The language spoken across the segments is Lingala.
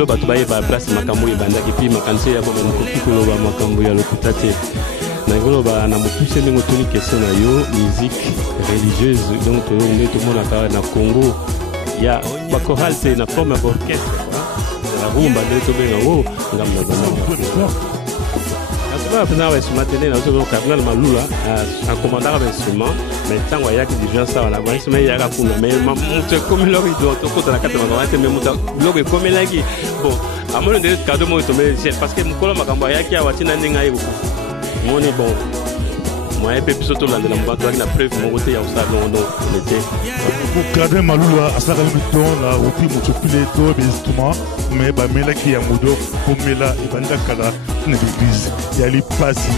lelo bato baye ba place makambo ebanda et puis makanse ya bomo koki koloba makambo ya lokuta te na ngolo ba na mopuse ndenge toni question na yo musique religieuse donc to nde to mona ka na Congo ya ba chorale c'est na forme d'orchestre la rumba nde to benga ngo ngamna bana Asuma pena wa suma tene na to ka bla malula en commandant l'instrument mais tant wa yaki déjà ça on a voulu se mettre à kuna mais mutu comme lori do to kota na kata makamba mais mutu lori comme lagi bon à mon de cadeau mo to mais parce que mukolo makamba yaki awatina ndinga yiko moni bon moi et puis surtout là de la mbando avec la preuve mon côté ya ça non on était pour cadre malula asaka miton la opi mutu pile to instrument mais ba mela ki ya mudo comme mela ibanda kala na l'église il y a les passi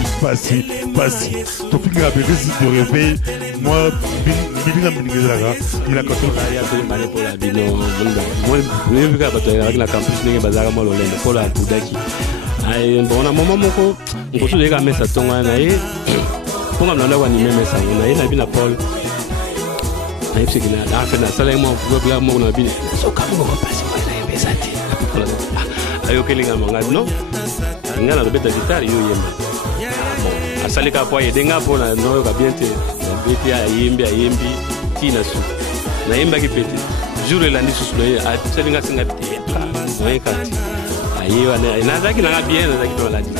to finga l'église de réveil moi bina mingizaga il a contrôle ya to mane pour la bino moi vu ka bato avec la campus ninge bazaka mo lolenda pour la tudaki ai bon na moment moko ngosu de ka mesa tonga na ye ponga mna lawa ni meme sa na ye na bina Paul ai psikina la fa na sala mo bla mo na bina so ka mo ko pasi mo na mesa ti ayo kelinga manga no ngana beta guitare yo yemba bon asalika po yedenga po na no ka bien te na beti ya yembi tina su na yemba ki peti jour la ndi su le a tselinga singa te no ekati ayo na zaki na bien na zaki to la dit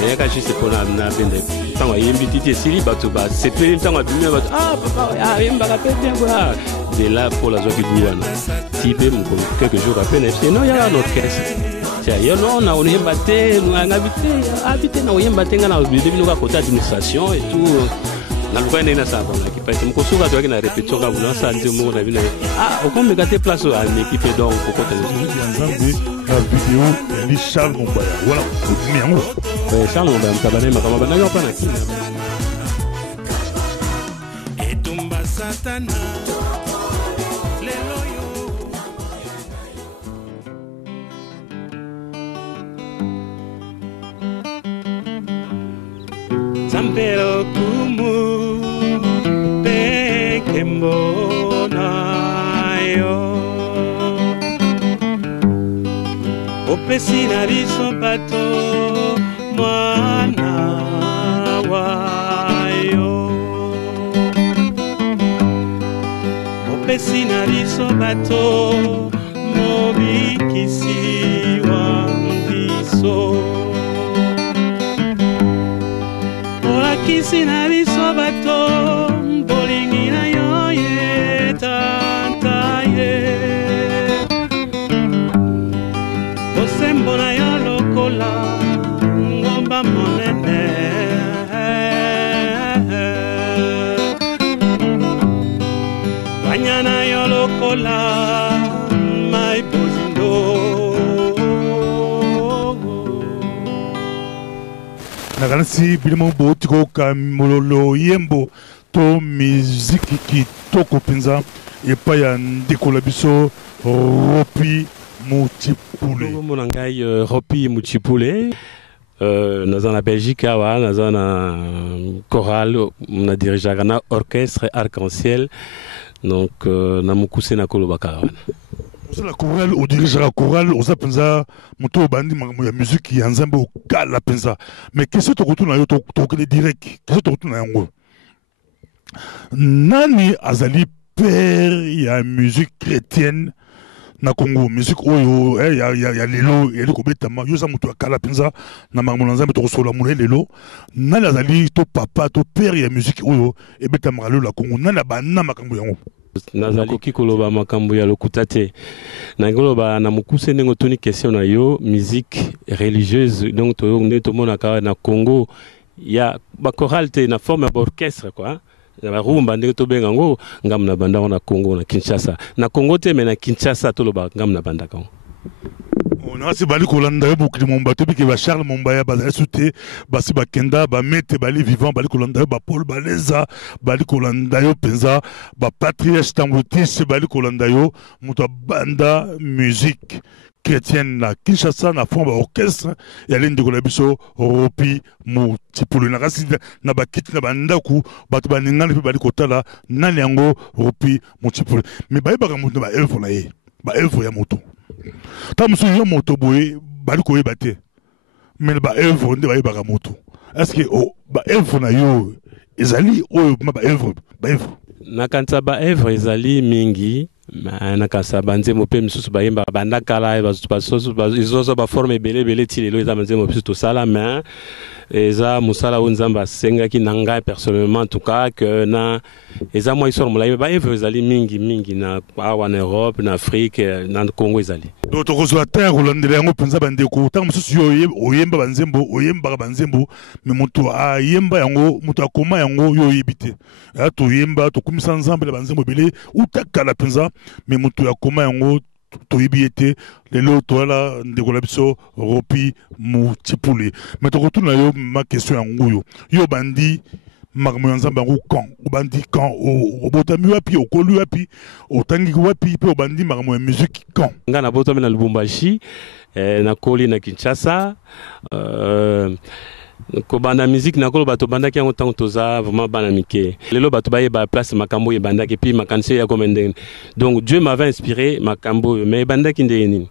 mais ka juste pour na bende tango yembi titi sili bato ba c'est très tango bimé bato papa yemba ka peti quoi de là pour la zoki bouana type mon quelques jours après non il y a un orchestre yo non na on yemba te habité na yemba te ngana obide bino ka côté administration et tout na luka ina sa ba na kipa mko suka to na répétition ka buna sa ndio mo na bino au comme gâter place à une équipe donc pour côté Nzambe la vidéo ni Charles Mombaya voilà miango Charles Mombaya mtabane makama bana yo pa na kina etumba satana Zampero kumu peke mbona yo opesi na biso bato mwana wayo opesi na biso bato mobikisi wa biso kisi na biso bato bolingi na yo ye tata ye bosembo na yo lokola ngomba monene banya na yo lokola mai pozindo nakanisi bilimo botiko ka mololo yembo to musique ki toko penza epa ya ndekola biso Ropi Muchipule mona ngai Ropi Muchipule naza na Belgique awa naza na chorale na dirigeaka na orchestre arc-en-ciel donc na mukuse na kolobaka wana la chorale au dirige la chorale aux penza moto bandi ya musique ya nzambe au kala penza mais qu'est-ce que tu na yo to direct qu'est-ce que tu na yango nani azali père ya musique chrétienne na Congo musique oyo ya lelo ya ko betama yo za moto kala penza na makambo nzambe to kosola mule lelo nani azali to papa to père ya musique oyo e betama lelo la Congo nani bana makambo yango nazali koloba makambo ya lokuta te na ngoloba na mukuse ndenge toni question na yo musique religieuse donc to nde to mona ka na Congo ya ba chorale te na forme d'orchestre quoi na rumba ndenge to benga ngo ngam na banda na Congo na Kinshasa na Congo te mais na Kinshasa to loba ngam na banda ka on a se bali kolanda yo bokili mombato biki ba Charles Mombaya ba souté ba si ba kenda ba mete bali vivant bali kolanda yo ba Paul Baleza bali kolanda yo penza ba Patriarche Tambutis bali kolanda yo muta banda musique chrétienne na Kinshasa na fond ba orchestre ya lende ko biso Ropi Muchipule na kasi na ba kiti na bandaku bato ba ningana pe bali kotala na yango Ropi Muchipule mais ba yeba ka mutu ba elfo na ye ba elfo ya moto tant que yo moto boye bali ko yebate mais ba œuvre nde ba yebaka moto est-ce que ba œuvre na yo ezali oyo ba œuvre nakanisa ba œuvre ezali mingi nakasa banzembo mpe misusu bayemba banda kala izozo baforme ebele ti lelo eza banzembo misusu tosala mais eza mosala oyo nzambe asengaki na ngai personnellement en tout cas que na eza mwa histoire molai ba œuvre ezali mingi na awa na Europe na Afrique na Congo ezali donc tokozwa terre kolandela yango mpenza bandeko ntango mosusu yo oyemba banzembo oyembaka banzembo me moto ayemba yango moto akoma yango yo oyebi te toyemba tokumisa nzambe na banzembo ebele utakala mpenza me moto akoma yango toyebi ete lelo toala ndeko na biso Ropi Mutipule me tokotuna yo ma question yango yo bandi makambo ya nzambe yango quand obandi quand obotami wapi okoli wapi otangi wapi mpe obandi makambo ya musique quand nga nabotami na Lubumbashi nakoli na Kinshasa kobanda musique nakolo bato bandaki yango ntango toza vraiment bana mike lelo bato bayeba place makambo ebandaki puis makanisi ya komende donc Dieu m'avait inspiré makambo mais ebandaki ndenge nini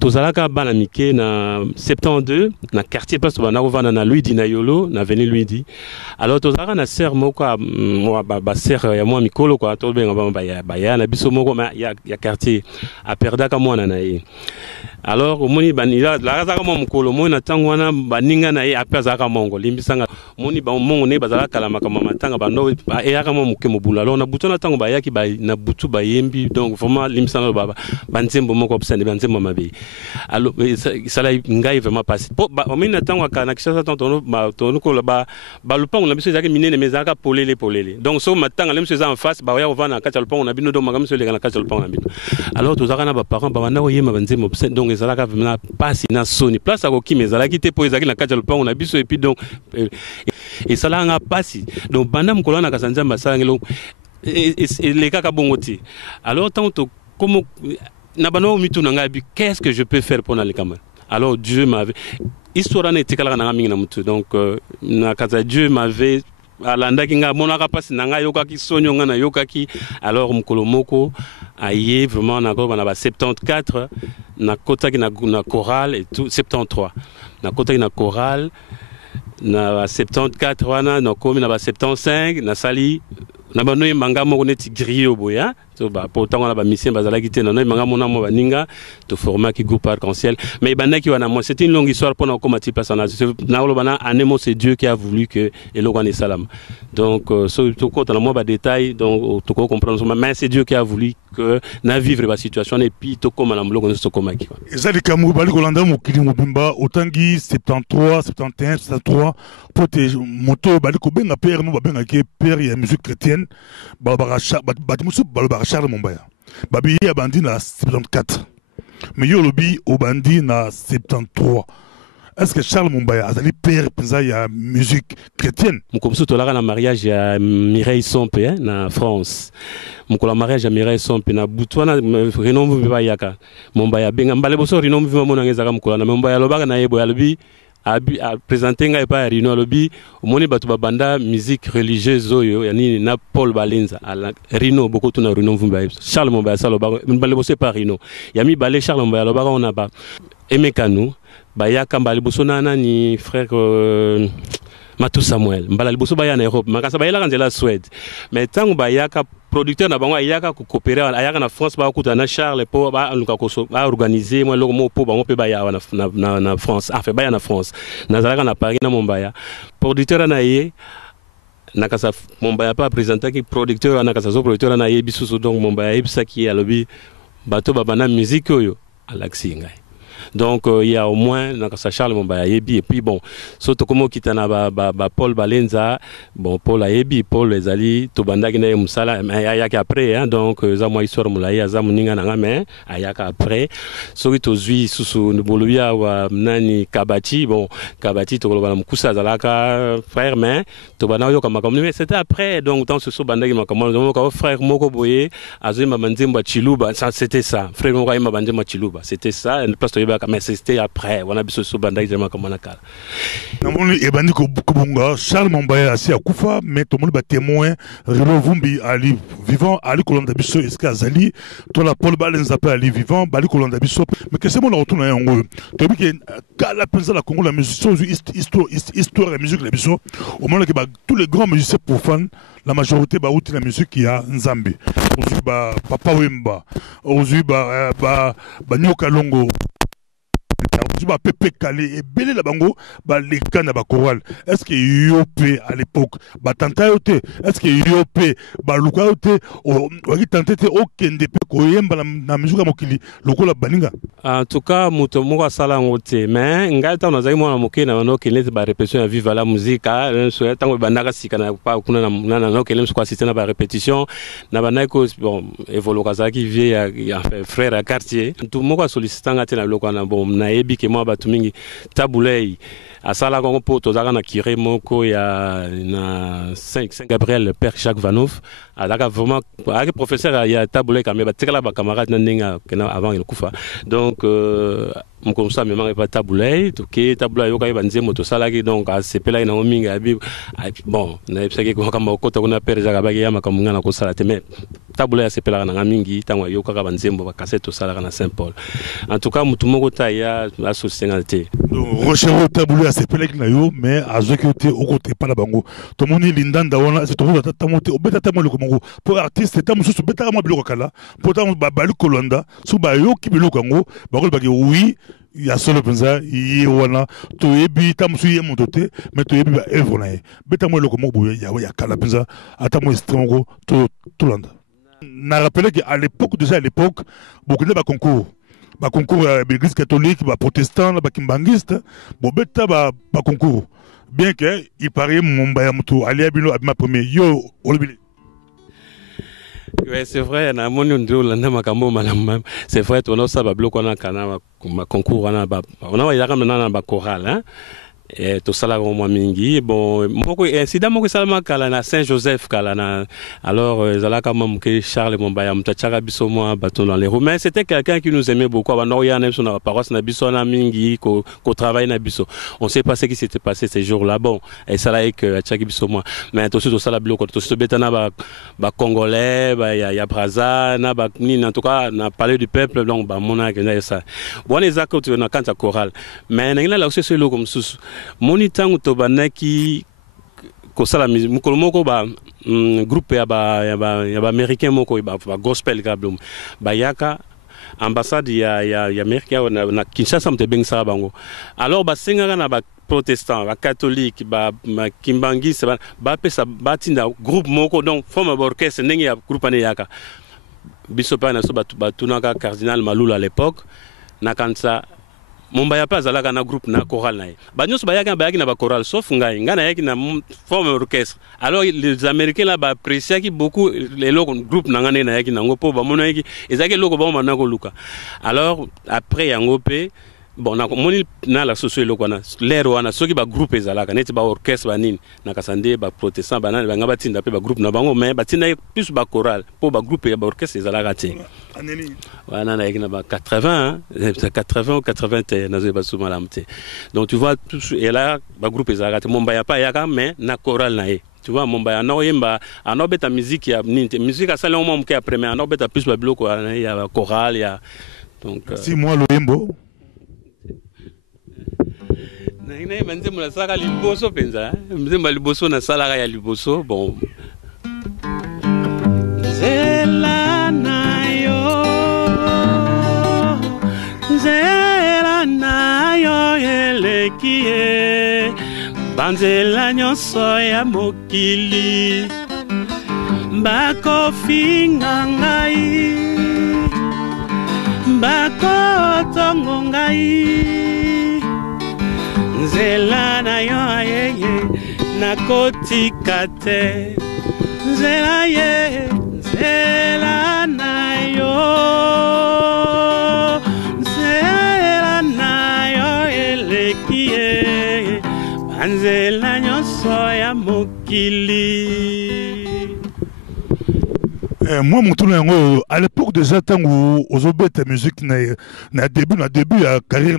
tozalaka bana mike na 72 na quartier place tobanda kovanda na Luidi na Yolo na avenue Luidi alors tozalaka na sœur moko ba sœur ya mwa mikolo kwa tobenga baya na biso moko ya quartier aperdaka mwana na ye alors omoni banila lazaka mwa mukolo mona na tango wana baninga na ye apazaka mongo limbisanga moni ba mongo ne bazala kala makama matanga bando eyaka mwa muke mobula alors na butu na tango bayaki na butu bayembi donc vraiment limbisanga baba banzembo moko obsende banzembo mabe alors sala ngai vraiment passé omoni na tango kana kishasa tanto tono ko ba lupango na biso ezaki minene mezaka polele donc so matanga lemso za en face ba ya ovana kati lupango na bino donc makamso le kana kati lupango na bino alors tozaka na ba parents ba banda oyema banzembo obsende donc ezalaka vraiment pasi na soni place akokima ezalaki te po ezalaki na kati ya lupango na biso et puis donc esalanga pasi donc banda mokolo na kasa nzambe asalangelo elekaka bongo te alors tant to comme na bano mitu na ngai qu'est-ce que je peux faire pour na lekama alors Dieu m'avait histoire na etikala na mingi na mutu donc na kasa Dieu m'avait alandaki nga monaka pasi na ngai yokaki sonyo nga na yokaki alors mokolo moko aye vraiment na ko na ba 74 na kotaki na chorale et tout 73 na kotaki na chorale na 74 wana na komi na ba 75 na sali na banoye manga moko neti griot boya to ba pourtant na ba mission bazalaki te na noye manga mona mo baninga to former ki groupe arc-en-ciel mais bandaki wana moi c'était une longue histoire pour na komati place na lobana anemo c'est Dieu qui a voulu que elokane salam donc so to ko na mo ba détail donc to ko comprendre mais c'est Dieu qui a voulu que na vivre ba situation et puis to koma na mloko so komaki ezali kamu bali kolanda mokili mobimba otangi 73 71 73 pote moto bali ko benga père no ba benga ke père ya musique chrétienne ba musu ba Charles Mombaya babi ya bandi na 74 mais yo lobi au bandi na 73 est-ce que Charles Mombaya azali père penza ya musique chrétienne mukomso tolaka na mariage ya Mireille Sompe na France mukola mariage ya Mireille Sompe na Botswana renom viva yaka Mombaya benga mbale boso renom viva mona ngezaka mukola na Mombaya lobaka na yebo ya lobi a présenté ngai pa Rino lobi omoni bato babanda musique religieuse oyo yani na Paul Balenza ala Rino beaucoup tuna Rino Mvumba Charles Mombaya salo ba mbale bosse pa Rino yami balé Charles Mombaya lobaka on a ba emekanu bayaka mbale boso nana ni frère Matou Samuel mbala liboso baya na Europe makasa bayela kanzela Suède mais tango bayaka producteur na bango ayaka ko coopérer ayaka na France ba kuta na Charles po ba aluka ko ba organiser moi loko mo po bango pe baya na France enfin baya na France nazalaka na Paris na Mombaya producteur na ye nakasa Mombaya pa présenter ki producteur nakasa so producteur na ye bisusu donc Mombaya ebisaki alobi bato babana musique oyo alaxi ngai. Donc il y a au moins Charles Mombaya yebi et puis bon surtout comme kitana ba Paul Balenza bon Paul ayebi Paul ezali to bandaki na musala ayaka après hein donc za moi histoire mulaya za muninga na ngame ayaka après soki to zui susu bolobia wa nani Kabati bon Kabati to kolobana mukusa zalaka frère mais to bana yo kama mais c'était après donc dans ce so bandaki makama donc frère moko boye azui mabanzemba Chiluba ça c'était ça frère moko ayima banzemba Chiluba c'était ça place to mais c'était après on a biso so banda jama comme on a kala namoni ebandi ko bunga Charles Mombaya asi akufa mais to moni ba témoin Relo Vumbi ali vivant ali kolanda biso est-ce que azali to la Paul Balenza pe ali vivant bali kolanda biso mais que c'est mon retour na yango to bi ke kala penza la Congo la musique histoire la musique la biso au moment que tous les grands musiciens profanes la majorité ba outi la musique qui a Nzambe aujourd'hui ba Papa Wemba aujourd'hui ba Nyoka Longo ba Pepe Kale et belé la bango ba les cannes ba choral est-ce que yopé à l'époque ba tanta yoté est-ce que yopé ba luka yoté o qui tenté aucun de pe ko yemba na musique mokili lokola baninga en tout cas moto moko sala ngote mais ngai ta na zai mona mokena no kelete ba répétition vive la musique so tango bandaka sikana pa kuna na no kelem so assister na ba répétition na banako bon évolu kazaki vie ya frère à quartier tout moko sollicitanga te na lokana bon na ebi ke moi batu mingi tabulei asala kongo po tozaka na kire moko ya na Saint Gabriel Père Jacques Vanov alaka vraiment avec professeur ya tabulei kamé ba tikala ba camarade na ndinga kena avant il kufa donc comme ça même pas tabulei to ke tabulei yoka ba nzemo to salaki donc a sepela na mingi abi bon na epsaki ko kama okota kuna Père Jacques ba ya makamunga na ko sala te mais tabulei a sepela na mingi tango yoka ba nzemo ba cassette to sala na Saint Paul en tout cas mutu moko ta ya associé donc recherche tabulei a sepela na yo mais a zokote au côté pas la bango to moni lindanda wana c'est trop tata monter au beta tamo le kongo pour artiste tamo so beta mo biloko kala pour tamo ba balu kolonda so ba yo ki biloko ngo ba ko ba oui ya solo penza yi wana to yebi tamo su ye mondote mais to yebi ba œuvre na beta mo le kongo bo ya kala penza atamo estrongo to landa na rappeler que à l'époque déjà à l'époque beaucoup de ba concours l'église catholique ba protestant ba kimbanguiste bo beta ba concours bien que il paraît Mombaya mutu ali abino abima premier yo olibili. Ouais, c'est vrai, na moni ndo landa makambo malamba. C'est vrai, on a ça ba bloc on a kana ma concours on a ya kama na ba choral hein. Et tout ça là au moins mingi bon moko incident moko salama kala na Saint-Joseph kala na alors zala kama mke Charles Mombaya mtachaka biso moi baton dans les roues mais c'était quelqu'un qui nous aimait beaucoup avant ya na na paroisse na biso na mingi ko travail na biso on sait pas ce qui s'était passé ces jours-là bon et ça là et que achaki biso moi mais tout ça la bloc tout ce betana ba congolais ba ya braza na ba ni en tout cas na parler du peuple donc ba mona que ça bon les accords na kanta chorale mais na là aussi c'est le comme sous moni tangu to banaki ko sala mukolo moko ba groupe ya ba américain moko ba gospel gablum ba yaka ambassade ya américain na Kinshasa mte bengsa bango alors ba singaka na ba protestant ba catholique ba kimbangisi ba pesa batinda groupe moko donc forme orchestre ndenge ya groupe ane yaka biso pa na so ba tunaka cardinal Malula à l'époque na kansa Mombaya pas zalaka na groupe na choral na ba nyos ba yaki na ba choral sauf ngai ngana yaki na forme orchestre alors les américains là ba apprécier qui beaucoup les locaux groupe na ngane na yaki na ngopo ba mona yaki ezaki loko ba mona ko luka alors après yangope bon na moni na la socio loko na lero wana soki ba groupe ezalaka neti ba orchestre ba nini na kasande ba protestant ba nani ba ngaba tinda pe ba groupe na bango mais ba tinda plus ba choral pour ba groupe ya ba orchestre ezalaka ti aneni wana na yaki na ba 80 ou 81 na zeba suma lamte donc tu vois tout et là ba groupe ezalaka ti Mombaya pa yaka mais na choral na ye tu vois Mombaya na oyemba anobeta musique ya nini musique asala au moins après mais anobeta plus ba bloco ya ba choral ya donc si moi loyembo nai manze mula saka liboso penza mzemba liboso na salaka ya liboso bon zela nayo elekie banzela nyonso ya mokili bakofinga ngai bakotongo ngai nzela na yo ayeye nakotika te nzela ye nzela na yo eleki ye banzela nyonso ya mokili Moi, mon tour, à l'époque déjà, tant aux obètes musique, na début de carrière,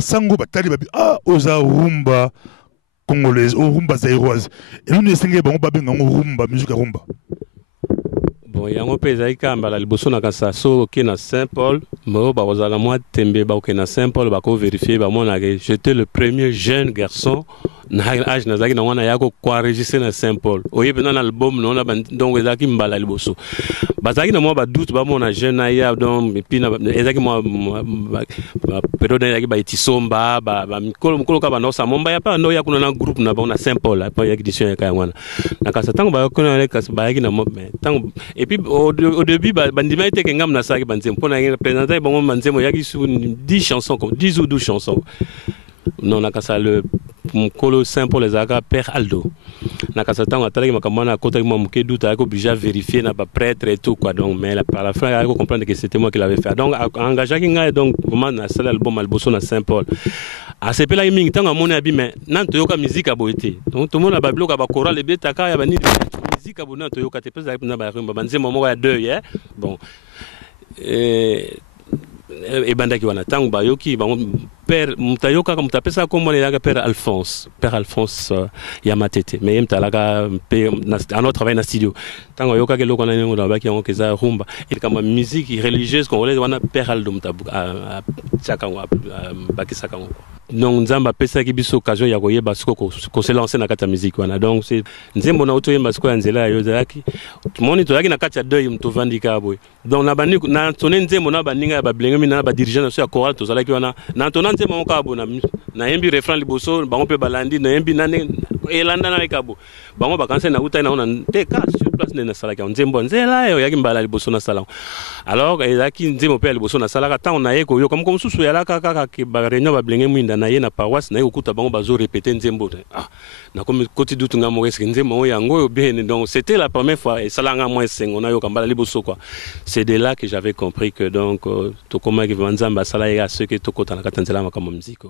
sango batali babi oza rumba congolaise, rumba zaïroise. Et nous n'essayons pas de rumba, musique rumba. Bon, il y a un pays qui a un liboso na kasa so qui na Saint-Paul, mais ba ozala moi tembe ba na Saint-Paul ba ko vérifier ba moi j'étais le premier jeune garçon na âge na zaki na wana yako ko enregistrer na Saint-Paul. Oye pendant l'album non na donc ezaki mbala liboso. Ba zaki na moi ba doute ba moi na jeune na ya donc et puis na ezaki moi période na yaki ba itisomba ba mikolo ka ba no sa momba ya pa no ya kuna na groupe na ba na Saint-Paul pa yaki édition ya ka wana. Na kasa tango ba ko na ba yaki na tango. Et puis au début, bandima était qu'un gamme na ça qui bandit. Pour nous présenter, bon, bandit, il y a qui sur 10 chansons, 10 ou 12 chansons. Non, na kasa le colo Saint-Paul les aga Père Aldo. Na kasa tango atali ma kamana côté moi muké doute a obligé vérifier n'a pas prêtre et tout quoi. Donc mais par la fin il a comprendre que c'était moi qui l'avais fait. Donc engagé qui nga donc vraiment na seul album alboso na Saint-Paul. A c'est là mingi tango mona abi mais nan toyoka musique a boité. Donc tout le monde a bablo ka ba choral et betaka ya bani musique a bonan toyoka te pesa na ba rumba banze momo ya deux hier. Bon et bandaki wana tango ba yoki ba père mutayoka comme tapesa comme on est père Alphonse Yamatete mais mtalaka en autre travail na studio tango yoka ke loko na ngo ba ki ngo keza rumba et comme musique religieuse congolaise wana père Aldo mtabu a tsakango ba ki sakango donc nzamba pesa ki biso occasion ya koyeba siko ko se lancer na kata musique wana donc c'est nzembo na auto yemba siko ya nzela yo zaki moni to yaki na kata deuil mtovandika boy donc na bani na toné nzembo na baninga ba blenge mina ba dirigeant na chorale to zalaki wana na toná nzembo mo ka bona na yembi refrain liboso bango pe balandi na yembi nane elanda na kabo bango bakanse na uta na ona te ka sur place na salaka nzembo nzela yo yaki mbala liboso na salon alors ezaki nzembo pe liboso na salaka tant on a yeko yo comme susu ya la kaka ke ba réunion ba blenge mwinda na ye na paroisse na yo kuta bango bazo répéter nzembo na comme côté dutu ngamo eske nzembo yango yo bien donc c'était la première fois et salanga moi sengo na yo kambala liboso quoi c'est de là que j'avais compris que donc to koma ki vanzamba sala ya ce que to kota na katanzela makama musique.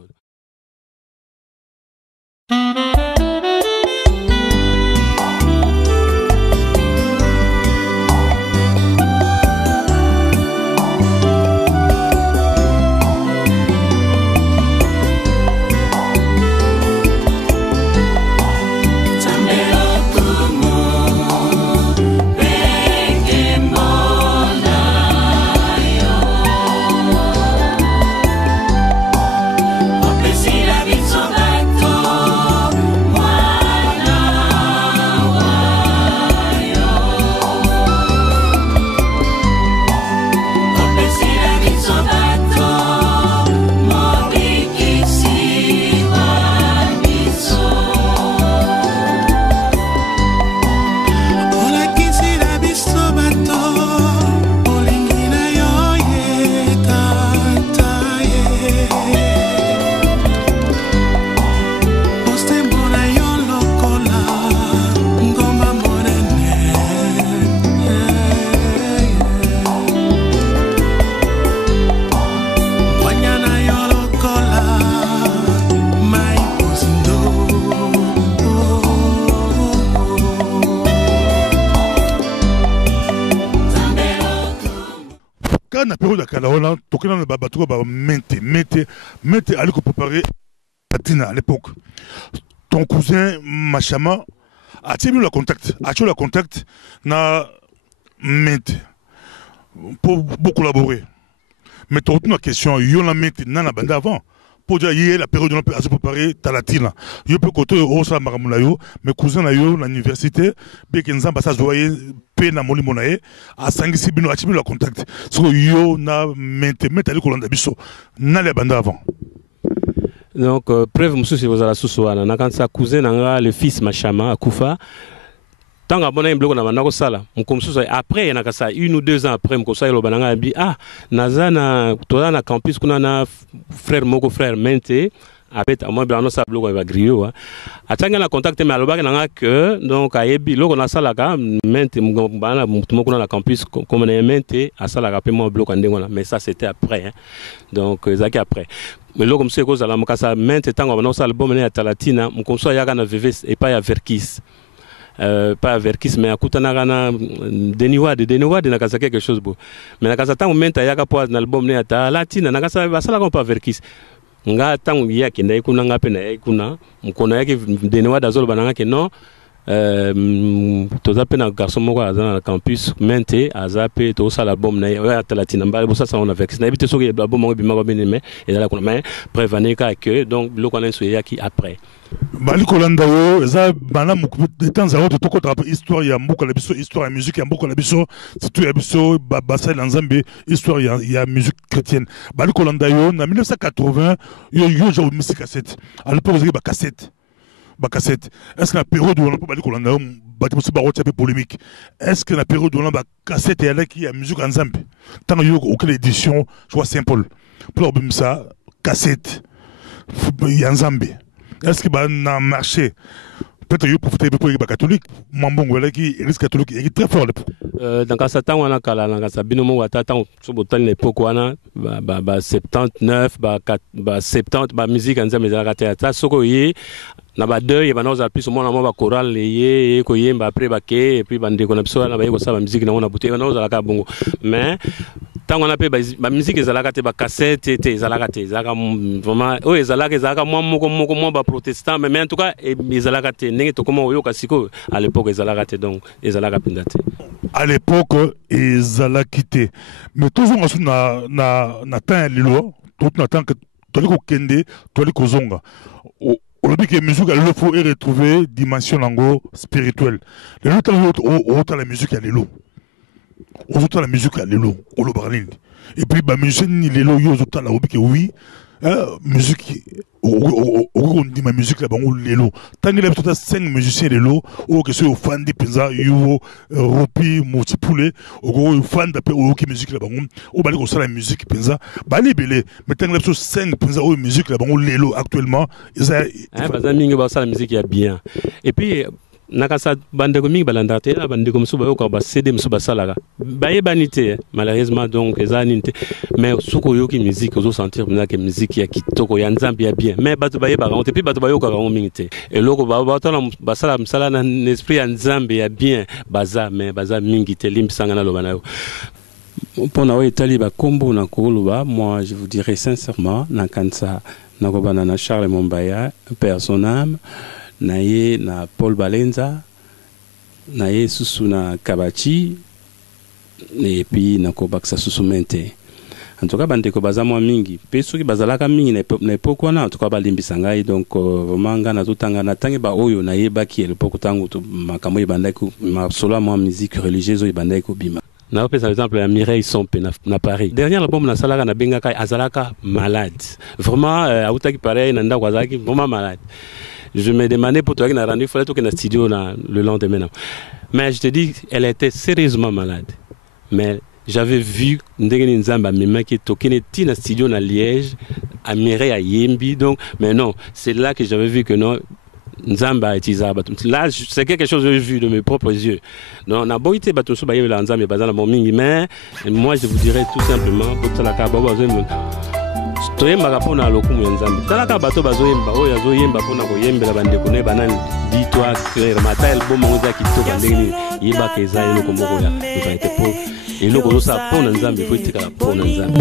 Na période de Kalaona, Tokyo na Babatou ba mete allait préparer Latina à l'époque. Ton cousin Machama a-t-il eu le contact na mete pour collaborer. Mais tu as une question, yo la mete na na bande avant. Pour dire hier la période on peut préparer Talatina. Yo peut côté au sa maramulayo, mes cousins na yo l'université, bien que nzamba ça voyait na moli monae a sangisi bino atibi le contact. So yo na mete ali kolanda biso na le bande avant. Donc preuve monsieur c'est vous à la sousouana na quand sa cousin nga le fils Machama akufa tant abona imbloko na banako sala mukomsusa après na kasa 1 ou 2 ans après mukosa lo bananga bi nazana toza na campus kuna na frère moko frère mente abet moi bano sa bloko va griyo atanga na contact mais alobaka nanga que donc ayebi loko na sala ka mente bana moko na campus comme na mente asala ka pe mo bloko ndengona mais ça c'était après donc zaki après mais loko mse ko zala mukasa mente tango bana sala album na Talatina mukomso yaka na VV et pas ya Verkis pas Verkis mais akutana na Deniwad na kasa quelque chose beau mais na kasa tango menta yaka po na album ne ata latina na kasa basala ko pas Verkis nga tango yake na ikuna ngape na ikuna mkono yake Deniwad azolo bananga ke non toza pe na garçon moko azana na campus mente azape to sala album na ya latina mbale bo ça on a Verkis na ebite so ke album moko bima ko mais ezala ko mais prévenir que donc le connaît so yaki après Bali kolanda yo eza bana de temps à autre to ko histoire ya mboka la biso histoire ya musique ya mboka la biso surtout ya biso basa na Nzambe histoire ya musique chrétienne Bali kolanda yo na 1980 yo j'ai musique cassette à l'époque vous cassette est-ce que la période où on peut Bali kolanda yo bati musu ba rotia polémique est-ce que la période où on ba cassette ya la qui ya musique Nzambe tant yo aucune édition je vois Saint-Paul pour ça cassette ya Nzambe. Est-ce que na marché peut-être que profiter pour les catholiques mambongo voilà qui risque catholique est très fort dans ce temps on a kala dans sa binomo watata sur botal l'époque wana ba 79 ba 70 ba musique Nzambe za théâtre soko yi na ba deux y ba noza plus au monde ba choral ye ko yemba après ba ke et puis bande ko na biso na ba ko sa ba musique na on a buté na oza ka bongo mais tant on a pe ba musique ezalaka te ba cassette te ezalaka te ezalaka vraiment o ezalaka mo ba protestant mais en tout cas ezalaka te ndenge to comment oyo kasiko à l'époque ezalaka te donc ezalaka pindate à l'époque ezalaki te mais toujours na temps lilo tout na temps que toli ko kende toli ko zonga on dit que la musique il faut retrouver dimension lango spirituelle les autres la musique elle est lourde aux autres la musique elle est lourde au lobarling et puis ba musicien ni les loyo aux autres la que oui musique on dit ma musique là bas on les lots tant qu'il y a tout à 5 musiciens les lots ou que c'est au fan des pizza yo ropi multipoulet au fan d'après au qui musique là bas on va aller sur la musique pizza bah les belé mais tant qu'il y a tout 5 pizza ou musique là bas on les lots actuellement ça bah mingi bah ça la musique est bien et puis nakasa bande ko mingi balanda te bande ko musuba yo ko ba CD musuba salaka baye banité malheureusement donc ezanité mais suko yo ki musique ozo sentir que musique ya kitoko ya Nzambe ya bien mais batu baye ba on te puis batu bayo ko mingi te et loko ba tona basala msala na esprit ya Nzambe ya bien baza mais baza mingi te limbisanga na lobana yo pona o etali ba kombo na koluba moi je vous dirais sincèrement na kansa na ko bana na Charles Mombaya père son âme naye na Paul Balenza naye susu na Kabachi et puis na kobaksa susu mente en tout cas bande ko baza mwa mingi pe soki bazalaka mingi na époque wana en tout cas balimbisa ngai donc vraiment nga na totanga na tangi ba oyo naye baki l'époque tango to makambo ibandai ko solo mwa musique religieuse ibandai ko bima na par exemple la Mireille Sompe na Paris dernier album na salaka na bengaka azalaka malade vraiment autaki pareil na ndako azalaki vraiment malade. Je me demandais pour toi qu'il a rendu, il fallait tout qu'il y ait un studio le lendemain. Mais je te dis, elle était sérieusement malade. Mais j'avais vu Ndenge Nzamba, mais qui était dans un studio à Liège, à Mireille, à Yembi. Donc, mais non, c'est là que j'avais vu que non, Nzamba est Isaba. Là, c'est quelque chose que j'ai vu de mes propres yeux. Donc, on a beau été battu sur Nzamba, mais moi, je vous dirais tout simplement, toyemba pona lokumu ya Nzambe talaka bato bazoyemba oyo azoyemba pona koyembela bandeko ne banani dis-toi clair mata album ngoza kitoko ndenge yebaka eza eloko moko ya variété po eloko losa pona Nzambe fo itika pona Nzambe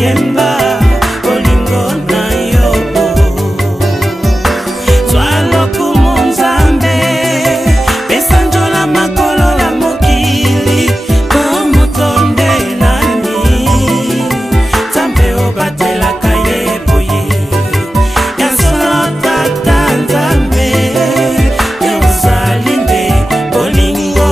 yemba bolingo na yo Zwalo kumunzambe Besanjola makolo la mokili Komo tonde nani Zambe obatela kaye boye Yansolo tata nzambe Yosalimbe bolingo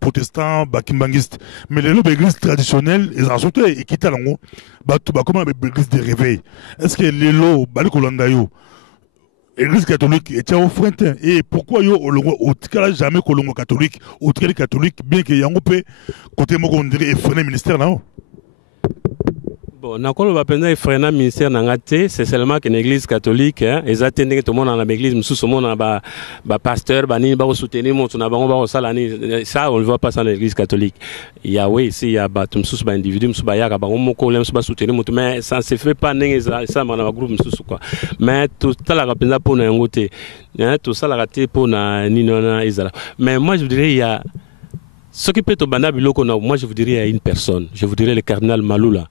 protestants, bakimbangistes, mais les églises traditionnelles, ils ont surtout équité l'ango, comment l'église de réveil. Est-ce que les lots, balikolandayo, l'église catholique est au frontin et pourquoi yo au tkala jamais kolongo catholique, au tkala catholique, bien que yango pe côté moko on dirait effréné ministère là. Bon, nakolo bapenda effréné ministère nangate, c'est seulement que l'église catholique, ils attendent tout le monde dans l'église, mususu monde ba pasteur, bani ba soutenir mon na bango ba salani, ça on le voit pas dans l'église catholique. Il y a oui, ici il y a ba mususu ba individu, mususu ba yaka ba moko le mususu ba soutenir mon mais ça se fait pas ninga ça na groupe mususu quoi. Mais tout ça la bapenda pour na ngote. Tout ça la raté pour na ninona Isala. Mais moi je dirais il y a ce qui peut être banda biloko na moi je vous dirais il y a une personne, je vous dirais le cardinal Malula.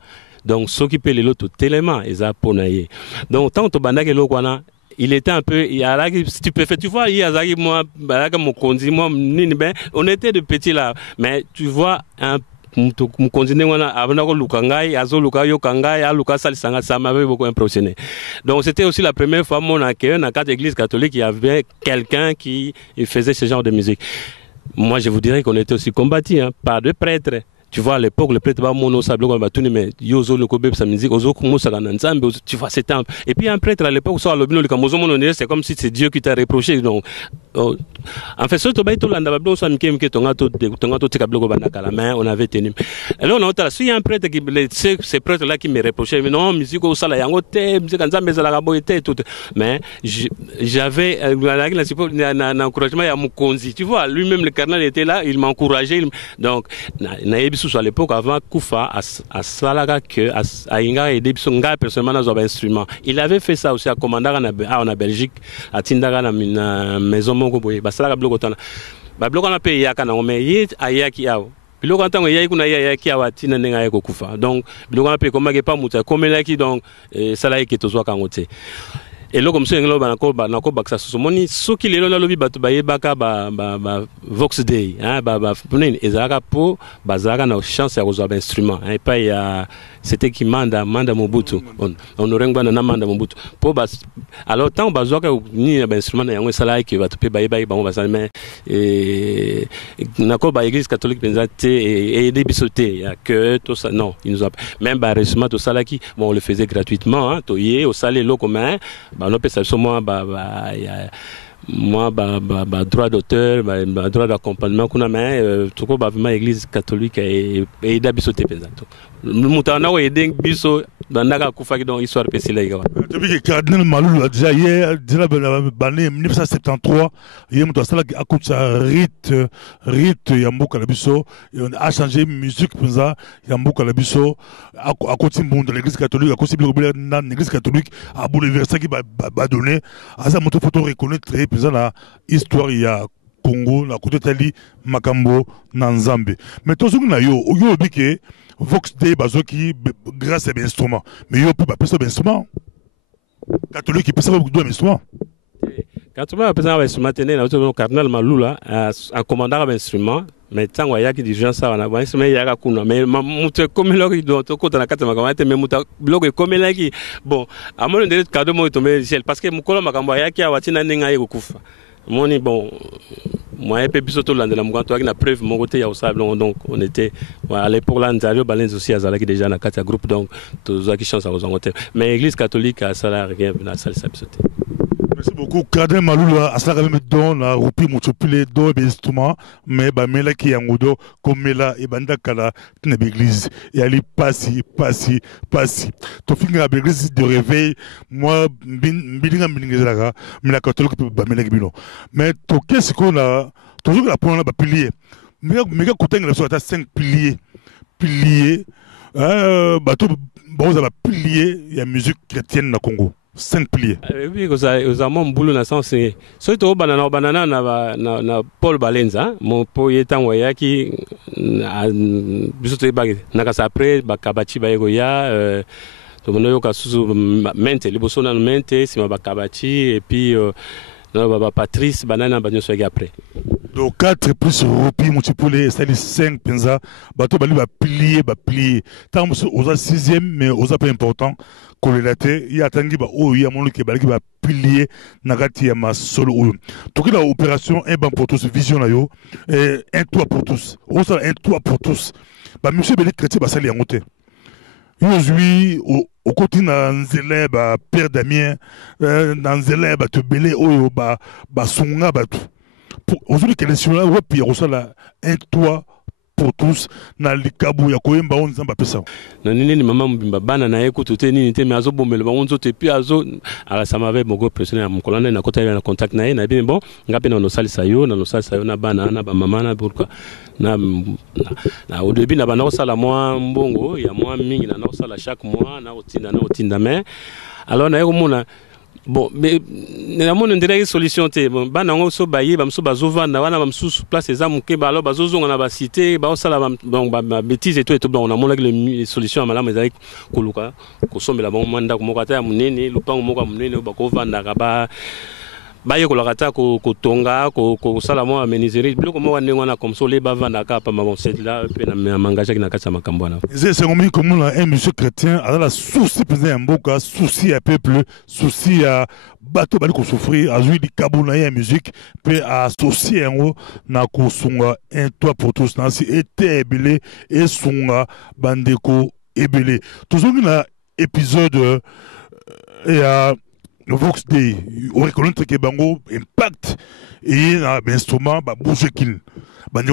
Donc, s'occuper les lots tellement, ils ont ponaillé. Donc, tant que tu as il était un peu, il y a tu peux faire, tu vois, il y a moi, on était de petits là, mais tu vois, un ça m'avait beaucoup impressionné. Donc c'était aussi la première fois mon accueil dans quatre églises catholiques, il y avait quelqu'un qui faisait ce genre de musique. Moi, je vous dirais qu'on était aussi combattus, hein, par deux prêtres. Tu vois, à l'époque, le prêtre va mono sablo comme batuni, mais yozo le kobe sa musique, ozo kumo sa gananzambe, tu vois, c'était un. Et puis un prêtre à l'époque, soit l'obino le kamozo mono, c'est comme si c'est Dieu qui t'a reproché. Donc, en fait, surtout baito landa bablo sa mike mike tongato tekablo ko banaka la main, on avait tenu. Alors on a si un prêtre qui ces prêtres là qui me reprochaient, mais non, musique au sala yango te, musique ganzambe za la raboité tout. Mais j'avais un encouragement à Mukonzi. Tu vois, lui-même le cardinal était là, il m'encourageait. Donc, à l'époque avant Koufa à Salaga que à Inga et Debsonga personnellement dans un instrument. Il avait fait ça aussi à Commandara en Belgique à Tindara na maison moko boye basala blokotana. Ba blokona pe yaka na mais yé ayaki yao. Biloko ntango yaki kuna yaki awa tina nenga yako kufa. Donc biloko pe komage pa muta komelaki donc sala yake tozwa kangote. Et là, comme ça, on a encore baksa sosomoni. Ce qui est là, lobby batu baye baka ba Vox Day, hein, punen ezaka po bazaka na chance ya kozoa instrument. Et pas ya c'était qui manda Mobutu. On aurait ngba na manda Mobutu. Po bas alors tant bazoka ni ba instrument na yango sala ki batu pe baye ba basala mais na ko ba église catholique pensate et des bisoté ya que tout ça non, ils nous a même ba récemment tout ça là qui bon on le faisait gratuitement hein, toyé au salé lo commun. On appelle ça moi droit d'auteur droit d'accompagnement qu'on a mais tout quoi vraiment église catholique et d'abisoté pensato mutana ko aider biso bandaka kufa donc histoire pesila ikawa depuis que cardinal Malulu a déjà hier l'année 1973 il m'a sala akuta rite ya mboka la biso a changé musique pensa ya mboka la biso akoti monde l'église catholique akoti bilobela na l'église catholique a bouleversé qui va donner à ça moto photo reconnaître pensa la histoire ya Congo la côté tali makambo na Nzambe mais tozo na yo bike Vox Day bazoki grâce à l'instrument mais yo peut pas passer l'instrument catholique qui peut savoir beaucoup d'instruments quand tu vas passer l'instrument tenir le cardinal Malula en commandant l'instrument mais tant qu'il y a qui dit gens ça on a pas instrument il y a kuna mais mutu comme là qui doit to kota na kata makamate mais mutu bloc comme là qui bon à mon de cadeau moi tomber ciel parce que mukolo makambo ya ki awatina ninga yeko kufa moni bon moi et puis surtout là de la mouganto avec la preuve mon côté il y a aussi donc on était à l'époque là Nzario Balens aussi à Zala qui déjà dans quatre groupe donc tous qui chance à aux côté mais église catholique à Sala rien à Sala sauté Merci beaucoup. Cardin Maloula, à ça quand même don la roupi muchopile do instrument mais ba mela ki yangodo comme mela et banda kala tne l'église et ali passi. To finga l'église de réveil moi bilinga zalaga mela catholique ba mela bino. Mais to qu'est-ce qu'on a toujours la point là ba pilier. Méga côté la sur 5 piliers. Bateau bon ça va pilier il y a musique chrétienne na Congo. 5 piliers. Oui, aux amants boulot na sens c'est surtout banana na Paul Balenza mon poyetan wayaki bisoto bag na kasa après bakabachi bayegoya to mono ka susu mente liboso na mente sima bakabachi et puis na baba Patrice banana banyo so après. Donc 4 plus roupi multiplié c'est les 5 penza bateau bali ba plier tant aux 6e mais aux pas important corrélaté il y a tangi ba o il y a mon qui bali ba plier nagati ya ma solo o to que la opération un ban pour tous vision na yo et un toit pour tous on ça un toit pour tous ba monsieur beli chrétien ba sali ngote aujourd'hui au côté na nzele ba père Damien na nzele ba te belé o ba sunga ba tout aujourd'hui quelle est là ouais puis on là un toit pour tous na likabu ya koyemba on nzamba pesa na nini mama mbimba bana na yeko tote nini te mais azo bombele ba onzo te puis azo ala ça m'avait beaucoup pressionné à mon colonel na kota na contact na na bien bon ngape na no salisa yo na bana na ba mama na pourquoi na au début na bana osala moi mbongo ya moi mingi na osala chaque mois na otinda mais alors na yeko mona bon mais na mon ndire solution te bon bana ngo so baye bamso bazovanda wana bamso place exam ke ba alors bazozonga na ba cité ba osala bon ba bêtise et tout bon on a mon les solutions malamu ezali koluka ko sombela bon manda ko mokata ya munene lupango moko munene ba ko vanda ka ba baye ko lakata ko tonga ko sala mo amenizeri biloko mo wane ngwana comme so le ba vanda ka pa bon c'est là pe na mangaka ki na kata makambo na c'est ngomi comme un monsieur chrétien a la souci pesé un mboka souci à peuple souci à bateau bali ko souffrir a jouer di kabuna ya musique pe associer en na ko sunga un toit pour tous na si été ebele et sunga bandeko ebele toujours na épisode et à le Vox Day, on reconnaît que Bango impact et l'instrument va bouger qu'il. On dit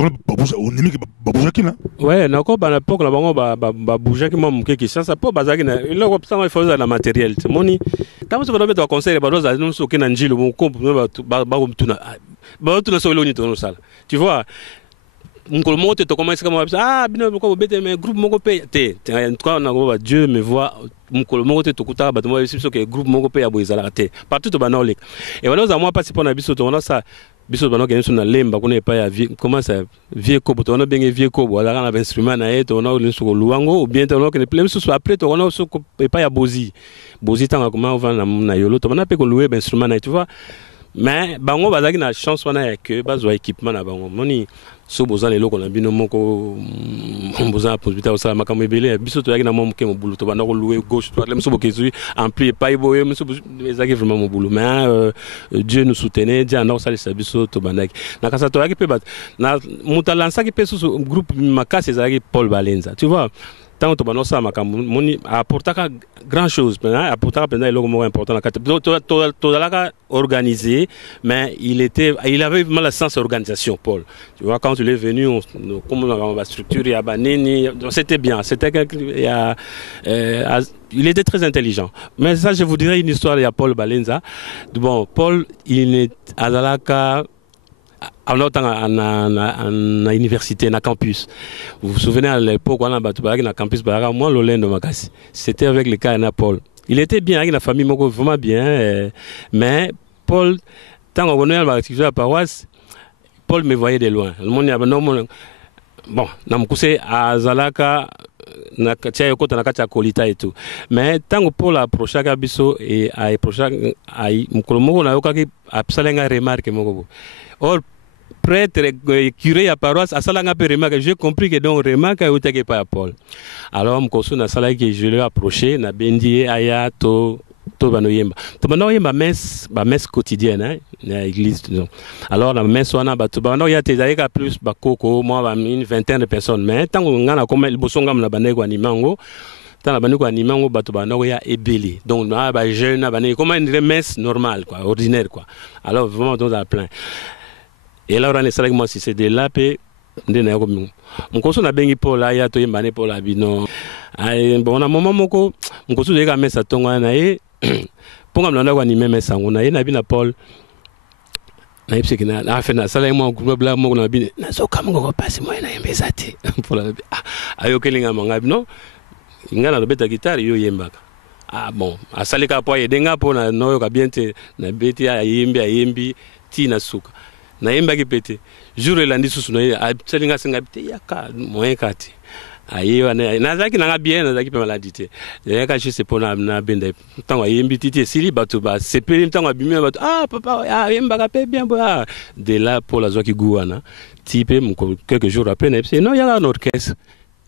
que va bouger qu'il. Ouais, d'accord, à l'époque, la Bango va bouger qu'il m'a manqué qui ça peut baser qu'il. Il a obtenu il faut la matériel. Moni, quand vous avez un conseil, bah nous allons sur quel angile ou comp, bah tout na sur l'oni dans salle. Tu vois. Mon monte to commence comme ah bino ko bete mais groupe moko pe te en tout cas on a Dieu me voit mon monte to kuta ba moi c'est que groupe moko pe ya boizala te partout to banole et voilà za moi participer na biso to on a ça biso bano ke na lemba ko ne pa ya comment ça vieux kobo to on a bien vieux kobo ala na instrument na et on a le sur luango ou bien to on a que les plein sur après to on a so pa ya bozi tanga comment on va na yolo to on a pe ko louer instrument na tu vois mais bango bazaki na chance wana que bazo équipement na bango moni so bozan lelo ko na bino moko bozan possibilité o sala makambo ebele biso to yaki na mo ke mo bulu to bana ko louer gauche droite lem so bokezui ampli pas boye so ezaki vraiment mo bulu mais Dieu nous soutenait Dieu na sala biso to bandaki na kasa to yaki pe bat na mutalansa ki pe so groupe makasi ezaki Paul Balenza tu vois tant to banosa makambo moni apportaka grand chose apportaka pendant le moment important la carte to la organisé mais il avait vraiment le sens d'organisation Paul tu vois quand il est venu comme on va structurer à banini c'était bien c'était il était très intelligent mais ça je vous dirais une histoire il y a Paul Balenza bon Paul il est à Zalaka en université, na campus. Vous vous souvenez à l'époque, on a battu na campus, moi, l'Olendo Makasi. C'était avec le cas de Paul. Il était bien avec la famille, vraiment bien. Mais Paul, tant qu'on est à la paroisse, Paul me voyait de loin. Bon, namkuse à Zalaka, na katia yoko na katia kolita et tout. Mais tant que Paul approcha Gabiso et a approcha ai mukolomo na yoka ki apsalenga remarque moko. Or prêtre curé à paroisse à salanga pe remarque j'ai compris que donc remarque a été pas Paul. Alors mkoso na sala que je l'ai approché na bendi aya to banoyemba. To banoyemba messe quotidienne hein, na église donc. Alors la messe wana ba to banoya te zaika plus ba koko moi une vingtaine de personnes mais tant ngana comme le bosonga na baneko animango tant la ko animé ngo bato ba ya ebeli donc na ba jeune ba comme une messe normale quoi ordinaire quoi alors vraiment dans la plein et là on est avec moi si c'est de là pe ndena ko mkoso na bengi pola ya to yembane pola bino ai bon na moment moko mkoso de ka messa tonga na ye ponga mlanda ko animé messa ngo na ye na bina Paul na yipse kina na fe na sala mo groupe bla mo na bine na so kam ngo passe mo na yembeza te pola ayo kelinga manga bino ingana no beta guitare yo yembaka bon asalika po yedenga po na no ka biente na beti ayembi ti na suka na yembaki pete jour elandi susu no asalinga senga bete yaka moyen kati ayo na zaki na bien na zaki pe maladité yaka juste pour na benda tango yembi titi sili batu ba sepeli tango bimia batu papa yembaka pe bien de là pour la zoki guana type quelques jours après na non yaka un orchestre.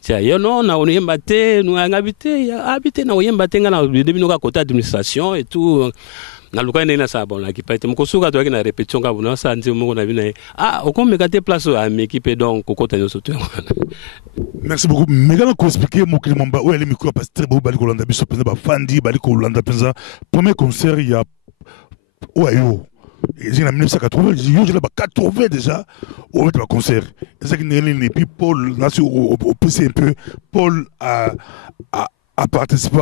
Yo non na oyemba te no habité na oyemba te ngana début no ka côté administration et tout na luka ina sa bon la qui pas mkosuka to na répétition ka bona sa nzi mo na bina okombe ka te place à m'équiper donc kokota nyo soto. Merci beaucoup. Megana ko expliquer mo kilimamba o ele micro parce très beau bali ko landa biso penza ba fandi bali ko landa penza premier concert il y a yo j'ai en 1980, j'ai là 80 déjà au concert. C'est que puis Paul au PC un peu Paul a participé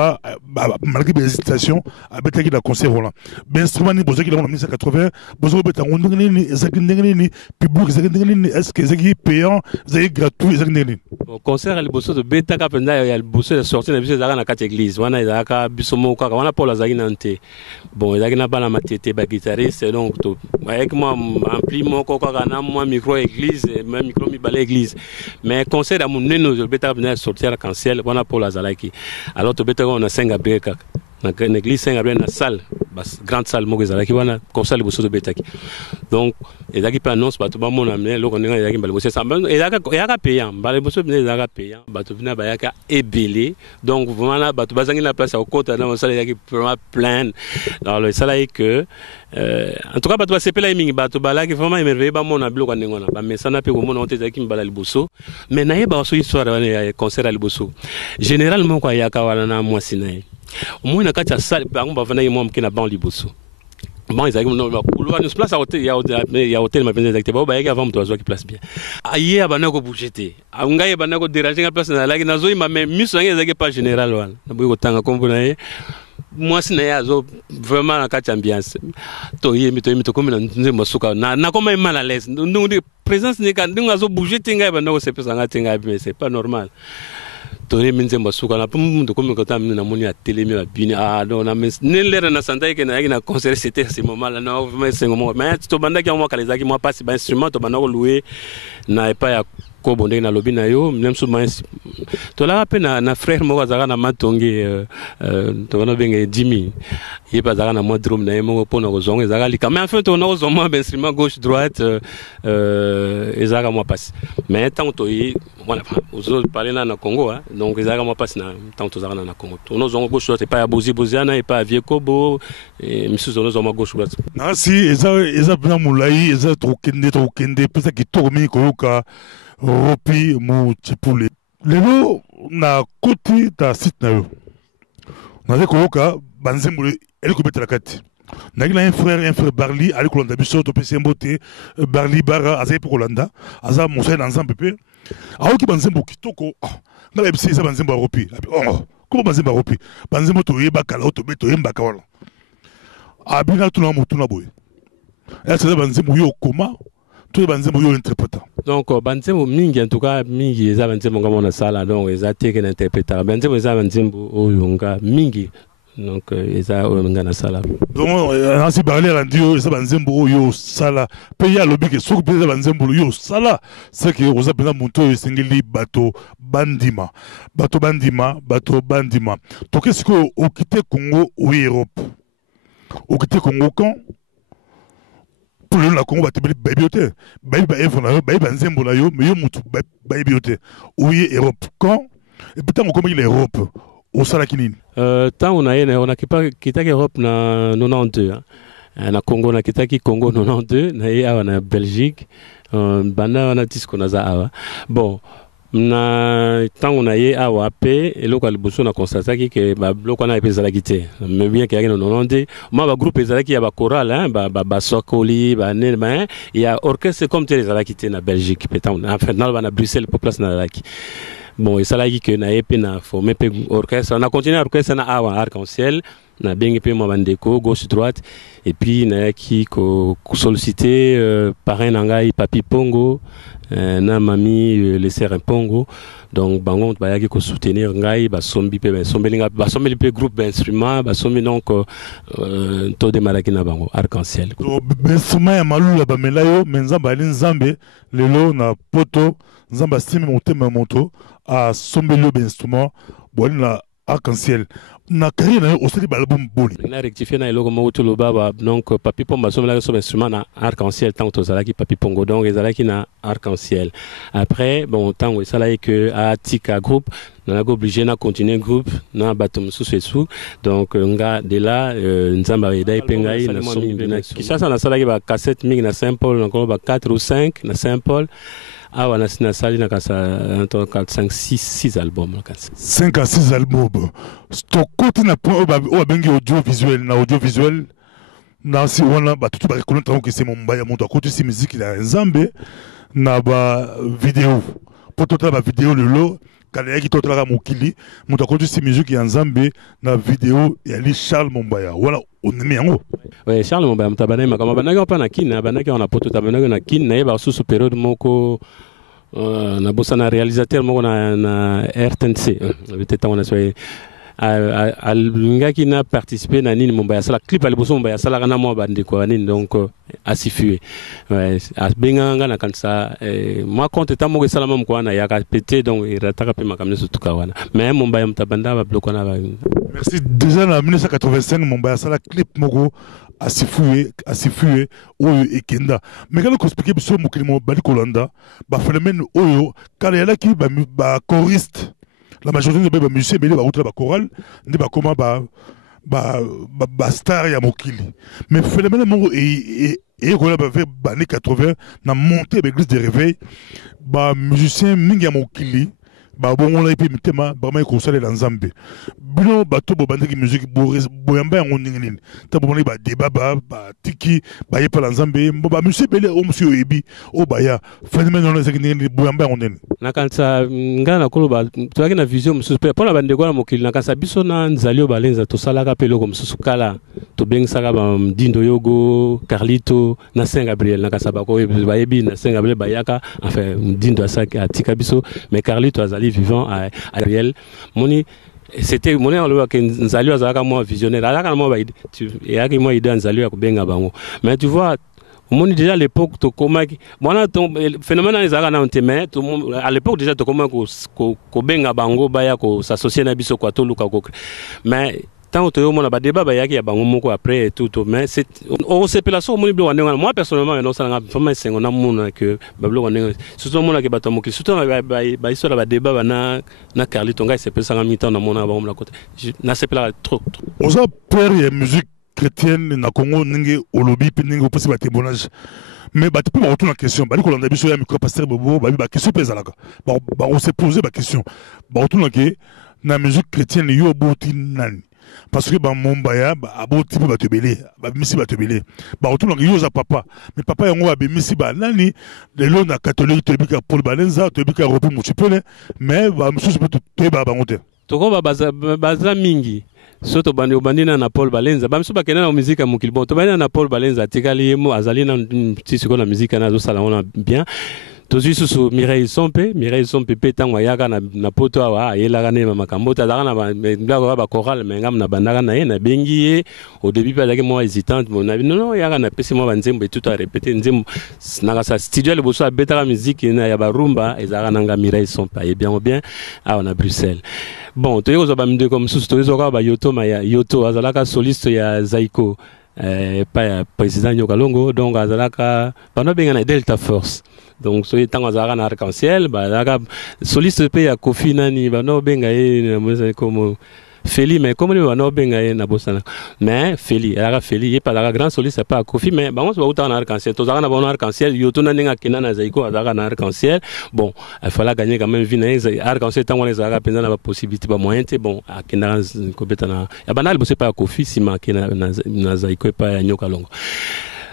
malgré les hésitations à bêter la concert voilà. Ben instrument ni besoin qu'il a en 1980, besoin de on ndengeni ezakindengeni public ezakindengeni est-ce que c'est payant, c'est gratuit ezakindengeni. Au concert le bosso de bêta ka penda il y a le bosso de sortie na biso zaka na kati église wana ezaka biso moka wana Paul azaki nante. Bon ezaki na bana matete ba guitariste donc to avec moi ampli moko ka na moi micro église même micro mi balai église mais concert à mon neno de bêta ka sortir à cancel wana Paul azalaki. Alors tu on a Saint-Gabriel dans l'église Saint-Gabriel na salle grande salle mo ezalaki wana concert le bosso de betaki donc ezaki pa annonce bato ba mona mais loko ndenge ezaki mbala bosso ça ezaka payant mbala bosso bine ezaka payant bato bina ba yaka ebelé donc vraiment bato bazangi na place au côté na salle ezaki vraiment plein alors ça là est que en tout cas bato ba sepela mingi bato balaki vraiment émerveillé ba mona biloko ndengona ba mesana pe ko mona onte ezaki mbala liboso mais na yeba so histoire wana concert à liboso généralement kwa yaka wana na mwasi na au moins na kati ya salle bango bavana ye mwa mkina ban liboso bon ils arrivent no couloir nous place à hôtel il y a hôtel ma penza exactement ba yaki avant mto azwa ki place bien aye abana ko bougeter ngai abana ko déranger place na laki nazo ima mais miso ngai ezaki pas général wana na boyo tanga kombo na ye moi si na yazo vraiment na kati ambiance to yemi to comme na nzembo suka na comme mal à l'aise donc présence ne ka ndinga zo bougeter ngai abana ko sepesa ngati ngai mais c'est pas normal. Tony minze masuka na pum de comme quand na moni a télé mi bini non na nele na santa ke na concert c'était ce moment là non mais c'est moment mais to banda ki mo kaleza ki mo passe ba instrument to banda ko louer na pas ya ko bonde na lobby na yo même sous mais to la pe na frère mo zaka na matongi to bana benga Jimmy il pas zaka na mo drum na mo po na ko zonga zaka li mais en fait on a zonga ba instrument gauche droite ezaka mo passe mais tant to voilà aux autres parler na Congo donc ezaka mo passe na tant to zaka na Congo to no zonga gauche droite pas ya boziana et pas à Viekobo et monsieur zo zonga gauche droite na si eza bina mulai eza to kende pesa ki tourmi ko ka ropi mu chipule lelo na koti ta site na yo na ze ko ka banzembo ele ko betela kati na un frère Barli ali ko landa biso to pese mbote Barli bara azai pour Kolanda aza mosai na nzambe pe aoki banzembo kitoko ngala bisi eza banzembo ropi ko banzembo ropi banzembo to yeba kala to beto yemba kawala abina tuna mutuna boy eza banzembo yo koma tout banzembo yo interprétant donc banzembo mingi en tout cas mingi eza banzembo ngamo na sala donc eza teke na interprétant banzembo eza banzembo oyonga mingi donc eza oyonga na sala donc ainsi parler radio eza banzembo yo sala pe ya lobike soko pe eza banzembo yo sala c'est que oza pena monto esengeli bato bandima to qu'est-ce que au quitter Congo ou Europe au quitter Congo quand pour le Congo batibeli baibiote baïba evona baïba nzembo la yo mais yo mutu baibiote oui Europe quand et putain on comment l'Europe au sala kinini tant on a kitaki Europe na 92 na Congo na kitaki Congo 92 na ya na Belgique banda wana tisco na za awa bon na tango na ye awa pe eloko liboso na constataki ke ba bloko na epezalaki te mais bien ke yaki na 90 ma ba groupe ezalaki ya ba choral hein ba sokoli ba ne ba il y a orchestre comme tel ezalaki te na Belgique petan en fait na Bruxelles pour place na laki bon esalaki ke na epe na formé pe orchestre na continuer orchestre na awa arc-en-ciel na bengi pe mo bandeko gauche droite et puis na yaki ko solliciter parrain na ngai Papi Pongo na mami les sœurs Pongo donc bango bayaki ko soutenir ngai ba sombi pe ba sombi pe groupe d'instruments ba sombi donc to de maraki na bango arc-en-ciel instrument ya malula ba melayo menzamba ali nzambe lelo na poto nzamba simi motema moto a sombelo ba instrument boli na arc-en-ciel na carrière na osali ba album boli na rectifier na eloko mo to lo baba donc Papi Pongo somela so instrument na arc-en-ciel tant to zalaki Papi Pongo donc ezalaki na arc-en-ciel après bon tant esalaki que a tika groupe na obligé na continuer groupe na batum sous donc nga de là nzamba edai pengai na sombi na kisasa na salaki ba cassette mingi na Saint-Paul encore ba 4 ou 5 na Saint-Paul. Ah, on a sali na kasa 4, 5, 6 albums. 5 à 6 albums. Ton côté na point au bengi audiovisuel na audiovisuel na si wana ba tout ba reconnaître que c'est mon mbaya mon côté si musique na nzambe na ba vidéo. Pour tout ba vidéo le lot kala yaki to tala mokili mon côté si musique ya nzambe na vidéo ya li Charles Mombaya. Voilà on aime yango. Ouais, Charles Mombaya mtabana makama banaki pa na kina banaki on a poto tabana na kina na yeba sous période moko na bossa na réalisateur moko na RTNC peut-être on a soyé ngaki na participer na nini Mombaya sala clip ali bosso Mombaya sala kana mo bande ko nini donc asifué ouais benganga na kansa moi compte ta moko sala moko na ya ka pété donc irataka pe makamne surtout kawana mais Mombaya mtabanda ba bloko na ba. Merci déjà en 1985 Mombaya sala clip moko asifué oyo ekenda mais quand on explique biso mokili mo bali kolanda ba phénomène oyo kala yala ki ba choriste la majorité de musiciens mais ba ba choral ndi ba koma ba star ya mokili mais phénomène mongo et ko la ba vers années 80 na montée de l'église de réveil ba musiciens mingi ya mokili ba bongo la epi mitema ba mai ko sala nzambe bino bato bo bandaki musique boyamba yango ningini ta bo ba débat ba tiki ba yepa nzambe ba musique bele o monsieur ebi o baya phénomène on ezaki ningini boyamba yango nene na kansa ngana kolo ba toaki na vision mususu pe pona bande ko na mokili na kansa biso na nzalio balenza to salaka pe loko mususu kala to bengsaka ba Dindo Yogo Carlito na Saint Gabriel na kansa ba ko ba yebi na Saint Gabriel bayaka enfin Dindo asaka atika biso mais Carlito azali vivant à Ariel moni c'était moni on le que nzalio azaka moi visionnaire azaka moi ba et aki moi idée nzalio ya kubenga bango mais tu vois moni déjà à l'époque to komaki mona phénomène ezaka na nteme à l'époque déjà to komaki ko benga bango baya ko s'associer na biso kwa to luka ko mais tant que on a ba débat ba yaki ya bango moko après tout mais c'est on se pela so moni blo wanenga moi personnellement non ça vraiment c'est on a mon que ba blo wanenga surtout mon que bato moki surtout ba histoire ba débat na Carlito ngai se pela sanga mi temps na mona ba la côté na se pela trop on a peur ya musique chrétienne na Congo ningi olobi pe ningi opesi ba témoignage mais ba tu peux retourner la question ba ko landa biso ya micro pasteur bobo ba question pezalaka ba on s'est posé ba question ba retourner ke na musique chrétienne yo boti nani parce que ba Mombaya ba aboti ba tebele ba misi ba tebele ba retourner ke yo za papa mais papa yango ba misi ba nani lelo na catholique tebika Paul Balenza tebika Robert Muchipene mais ba misusu pe to ba bangote toko ba baza mingi soto bandi obandina na Paul Balenza ba misuba kena na musique ya mokili bon to bandi na Paul Balenza tikali yemo azali na tisiko na musique na zo sala on bien tozi susu Mireille Sompe petango yaka na poto awa yelaka ne makambo ta daka na ba choral mais ngam na bandaka na ye na bengi au début pas moi hésitante mon avis non yaka na pesi moi banzembo tout à répéter nzembo na sa studio le boso betaka musique na ya ba rumba ezaka na Mireille Sompe et bien ah on a Bruxelles. Bon, tu es ba minde comme sous tu es ba Yoto ma Yoto azalaka soliste ya Zaiko pas président Nyokalongo donc azalaka bana benga na Delta Force. Donc so etango azalaka na arc-en-ciel ba azalaka soliste pe ya Kofi nani bana benga comme Feli, mais comme on a benga na bosana. Mais Feli, elle a Feli, il pas la grand soliste, c'est pas Kofi, mais bon, on se va autant en arc-en-ciel. Tous na bon arc-en-ciel, yotuna ninga kina na zaiko azara na arc-en-ciel. Bon, il fallait gagner quand même vina arc-en-ciel tant on les a pendant la possibilité pas moyen, bon, à kina kobetana. Ya banal bosse pas Kofi, si ma kina na zaiko pas nyoka longo.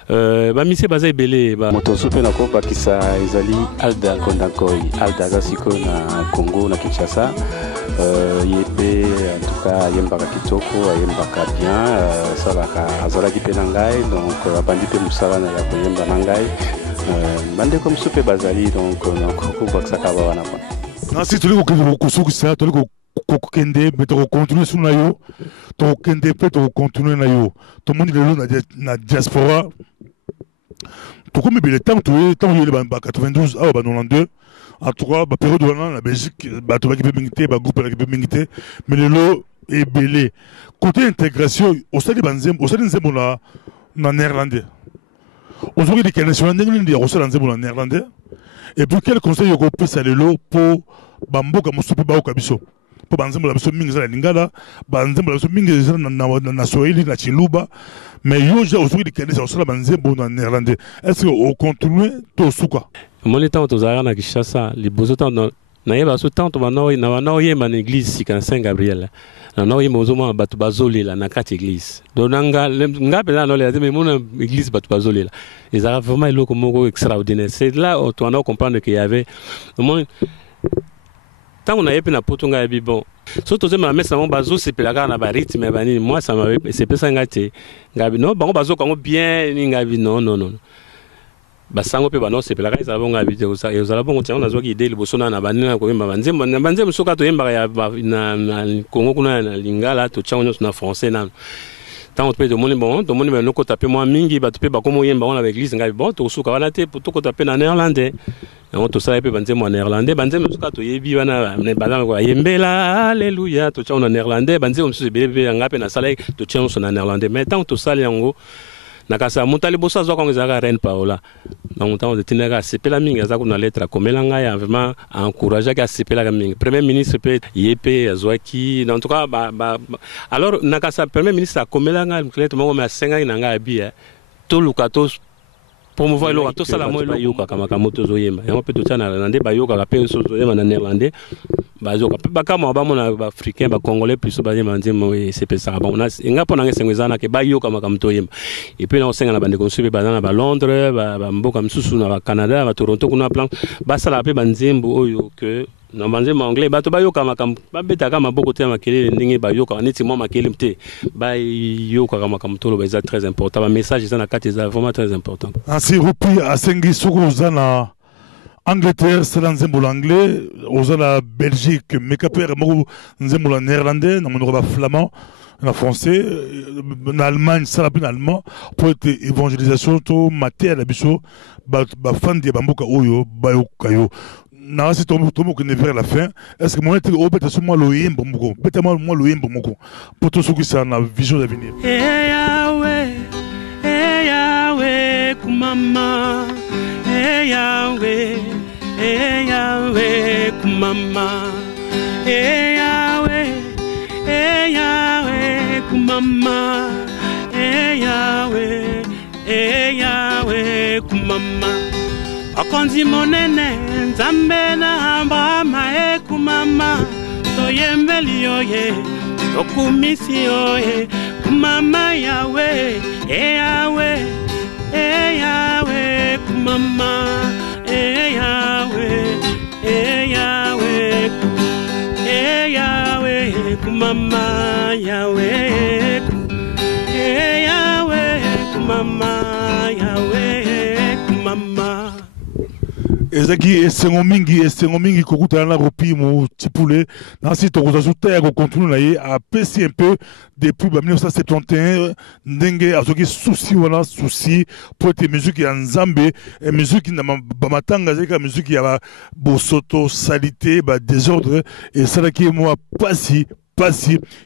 Bamisi baza belé ba moto supe na ko bakisa ezali Alda Kondakoi Alda gasiko na Congo na Kinshasa yebe en tout cas yembaka kitoko yembaka bien salaka azalaki pe na ngai donc abandi pe musala na ya koyemba na ngai bande comme supe bazali donc ko bakisa ka ba wana na si tuli ko kusukisa tuli ko kende mais to continuer sur na yo to kende pe to continuer na yo to monde lelo na diaspora. Tout comme le temps où il y a 92 à 92, en tout cas, la période où la Belgique, la groupe qui peut m'inviter, mais le lot est belé. Côté intégration, au sein de Banzem, au sein de Nzembo na néerlandais. Aujourd'hui, les Canadiens au sein de Nzembo na néerlandais. Et pour quel conseil vous peut ça le lot pour Bambo comme soupe bao kabiso. Pour Banzembo la biso mingi za lingala, Banzembo la biso mingi za na Swahili na Chiluba. Mais aujourd'hui, les Canadiens sont en néerlandais. Est-ce qu'on continue tout ce quoi? Mon état aux arts à Kinshasa, les beaux temps n'a pas temps on va une église si quand Saint Gabriel. On a eu mozomo batubazoli la na quatre églises. Donanga ngapela no les mais mon église batubazoli là. Les arabes vraiment ils comme extraordinaire. C'est là où on a comprendre qu'il y avait tant on a eu na potunga bi bon. Surtout que ma mère ça m'a bazo c'est pelaga na barit mais bani moi ça m'a c'est pas ça ngate ngabi non bango bazo kango bien ni ngabi non basango pe bano c'est pelaga ça bonga bi ça et ça la bongo tiana zo ki idée liboso na bani na ko yemba banzembo soka to yemba ya na Congo kuna na lingala to tchango na français na tant on peut demander bon to moni no ko taper moi mingi ba to pe ba komo yemba on avec l'église ngabi bon to soka wana te to ko taper na néerlandais. On tout ça et puis banzembo en néerlandais banzembo soka to yebi wana ne bazanga ko yembela alléluia to tchango en néerlandais banzembo so bebe ngape na sala to tchango so na néerlandais mais tant to sala yango nakasa mutali bosa zo ko ngezaka reine Paola na mutango de tinaka sepela mingi azako na lettre komela ngai vraiment encourager ka sepela mingi premier ministre pe yepe azwaki en tout cas alors nakasa premier ministre komela ngai lettre mo me asenga na ngai bia to lukato promouvoir le tout ça la moi yoka kama kamoto zoyema yango pe to tana nande ba yoka ka pe so zoyema na néerlandais ba zoka ba kama ba mona ba africain ba congolais plus ba yema nzemo c'est pe ça bon na ngapo na ngesengezana ke ba yoka makamto yema et puis na osenga na bande konsubi ba na ba Londres ba mboka msusu na ba Canada ba Toronto kuna plan ba sala pe ba nzembo oyo que na banzembo anglais ba to ba yoka makam ba beta kama boko te makele ndingi ba yoka neti mo makele mte ba yoka kama kamtolo ba c'est très important ba message ça na kati c'est vraiment très important. Ainsi rupi asengi soko zana Angleterre c'est nzembo l'anglais aux la Belgique mais kapere mo nzembo la néerlandais na mo ba flamand na français na Allemagne ça la en allemand pour être évangélisation to mater la biso ba fan de bamboka oyo ba yokayo. Non, c'est ton mot qui n'est vers la fin. Est-ce que moi, je vais te dire moi le yembo moko, peut-être moi le yembo moko, pour tout ce qui est la vision d'avenir. Yahweh, kumama, Yahweh, kumama, Yahweh, kumama, Yahweh, kumama. Akonzi monene nzambe na Abrahama kumama toyembeli oye tokumisi oye kumama Yahweh Yahweh Yahweh kumama Yahweh Yahweh Yahweh kumama Yahweh Yahweh kumama Yahweh kumama. Ezaki esengo mingi kokuta na ropi mo tipule na si to kozazuta ko continue na ye a pesi un peu depuis 1971 ndenge azoki souci wana souci pour te musique ya nzambe et musique na ba matanga zeka musique ya ba bosoto salité ba désordre et ça qui moi pasi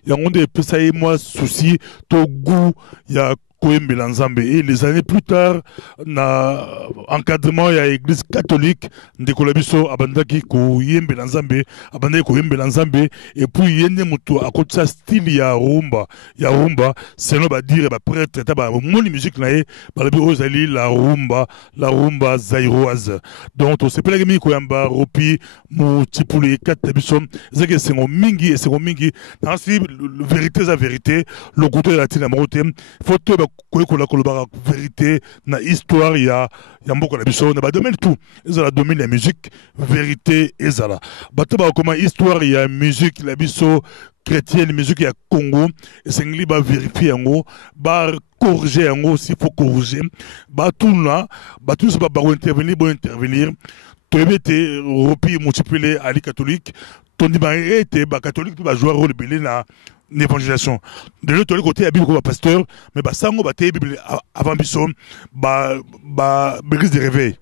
yango nde pesa ye moi souci to goût ya koyembela nzambe. Et les années plus tard, na encadrement ya église catholique, ndeko la biso abandaki koyembela nzambe, abandaki koyembela nzambe, et puis yende mutu akotsa style ya rumba, selon ba dire ba prêtre, ta ba moni musique na ye, ba labi ozali la rumba zairoise. Donc to sepela gemi koyamba ropi mu tipuli kat biso, zeke sengo mingi et sengo mingi, nasi vérité za vérité, le côté de la tina marote, faut te ba koykola koloba vérité na histoire ya mboka na biso na ba domaine tout, ezala domaine la musique, vérité ezala. Bato ba koma histoire ya musique la biso chrétienne, musique ya Congo, et c'est ngli ba vérifier yango, ba corriger yango s'il faut corriger, ba tout là, ba tout ça ba intervenir, te ropi multiplier ali catholique, ton dit ba été ba catholique ba jouer rôle belé na l'évangélisation. De l'autre côté, il y a Bible comme pasteur, mais bah ça on va te Bible avant biso, bah brise de réveil.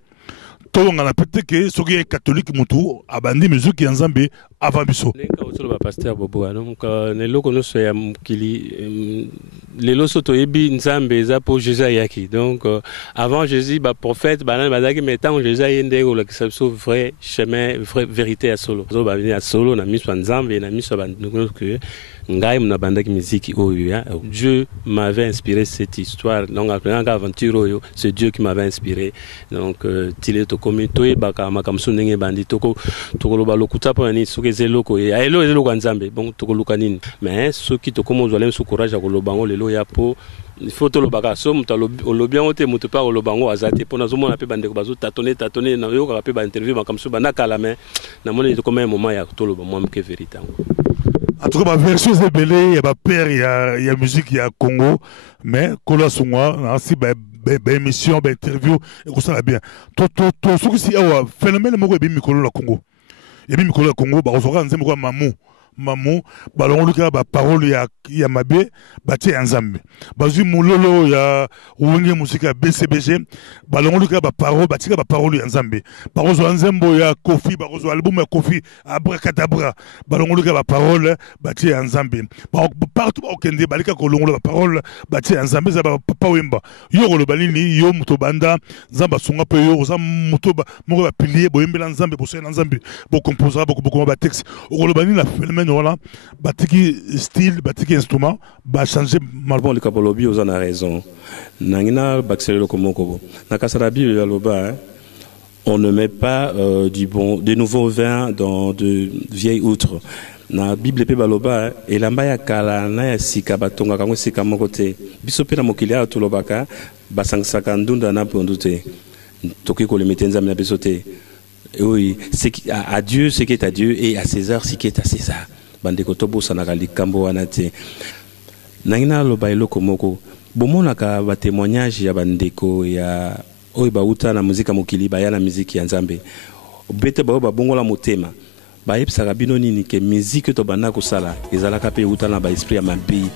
Tout on a peut-être que ceux qui est catholique mutu abandi musique qui ensemble avant biso. Les cas autour de pasteur Bobo, donc les locaux nous sommes kili, les locaux soto ebi nzambe za pour Jésus yaki. Donc avant Jésus bah prophète bah bazaki mettant Jésus yende ou la qui vrai chemin vraie vérité à solo. So bah venir à solo na miso nzambe na miso ba que ngai mna bandaki musique oyo. Dieu m'avait inspiré cette histoire. Donc après aventure oyo, c'est Dieu qui m'avait inspiré. Donc tile to komito e baka makamso ndenge bandi toko lo lokuta po ni soki zeloko e elo zeloko nzambe bon toko lukanini mais soki to komo zolem so courage ko lobango lelo ya po il faut to lobaka so muta lobia ote muta pa lobango azate pona zo mona pe bande ko bazo tatoner na yo ka pe ba interview makamso bana kala mais na mona to comme un moment ya to loba moi que vérité. En tout cas, ma version c'est belé, il y a ma père, il y a musique, il y a Congo, mais Kola Sungwa, ainsi émission, interview, et comme ça va bien. Ce qui est un phénomène, moi, je suis la Congo. Et bien, le Congo, bah, on se rend, c'est Mamou, balon luka ba parole ya mabe bati nzambe bazu mulolo ya wenge musika BCBG balon luka ba parole batika ba parole ya nzambe barozo nzembo ya Kofi barozo album ya Kofi abracadabra balon luka ba parole bati nzambe partout au Kende balika ko longo ba parole bati nzambe za ba papa wemba yo lo balini yo muto banda nzamba sunga pe yo za muto ba mo ba pilier boyembela nzambe bo sena nzambe bo composera beaucoup ba texte o lo balini la phénomène voilà batiki style batiki instrument ba changer malbon le kapolobi aux a raison nangina baxelo komoko na kasarabi le loba on ne met pas de nouveaux vins dans de vieilles outres na bible pe baloba elamba ya kala na ya sika batonga kango sika moko te biso pe na mokili ya tolobaka basangisaka ndunda na pondute toki ko le metenza na biso te. Oui, à Dieu ce qui est à Dieu et à César ce qui est à César. Bandeko tobo sanakali kambo wanate. Nangina lo bailo komoko. Bomona ka ba témoignage ya bandeko ya oyi ba uta na muzika mokili ba ya na muziki ya Nzambe. Bete ba bongola motema. Ba yebsaka bino nini ke musique to bana ko sala ezalaka pe uta na ba esprit ya mabe.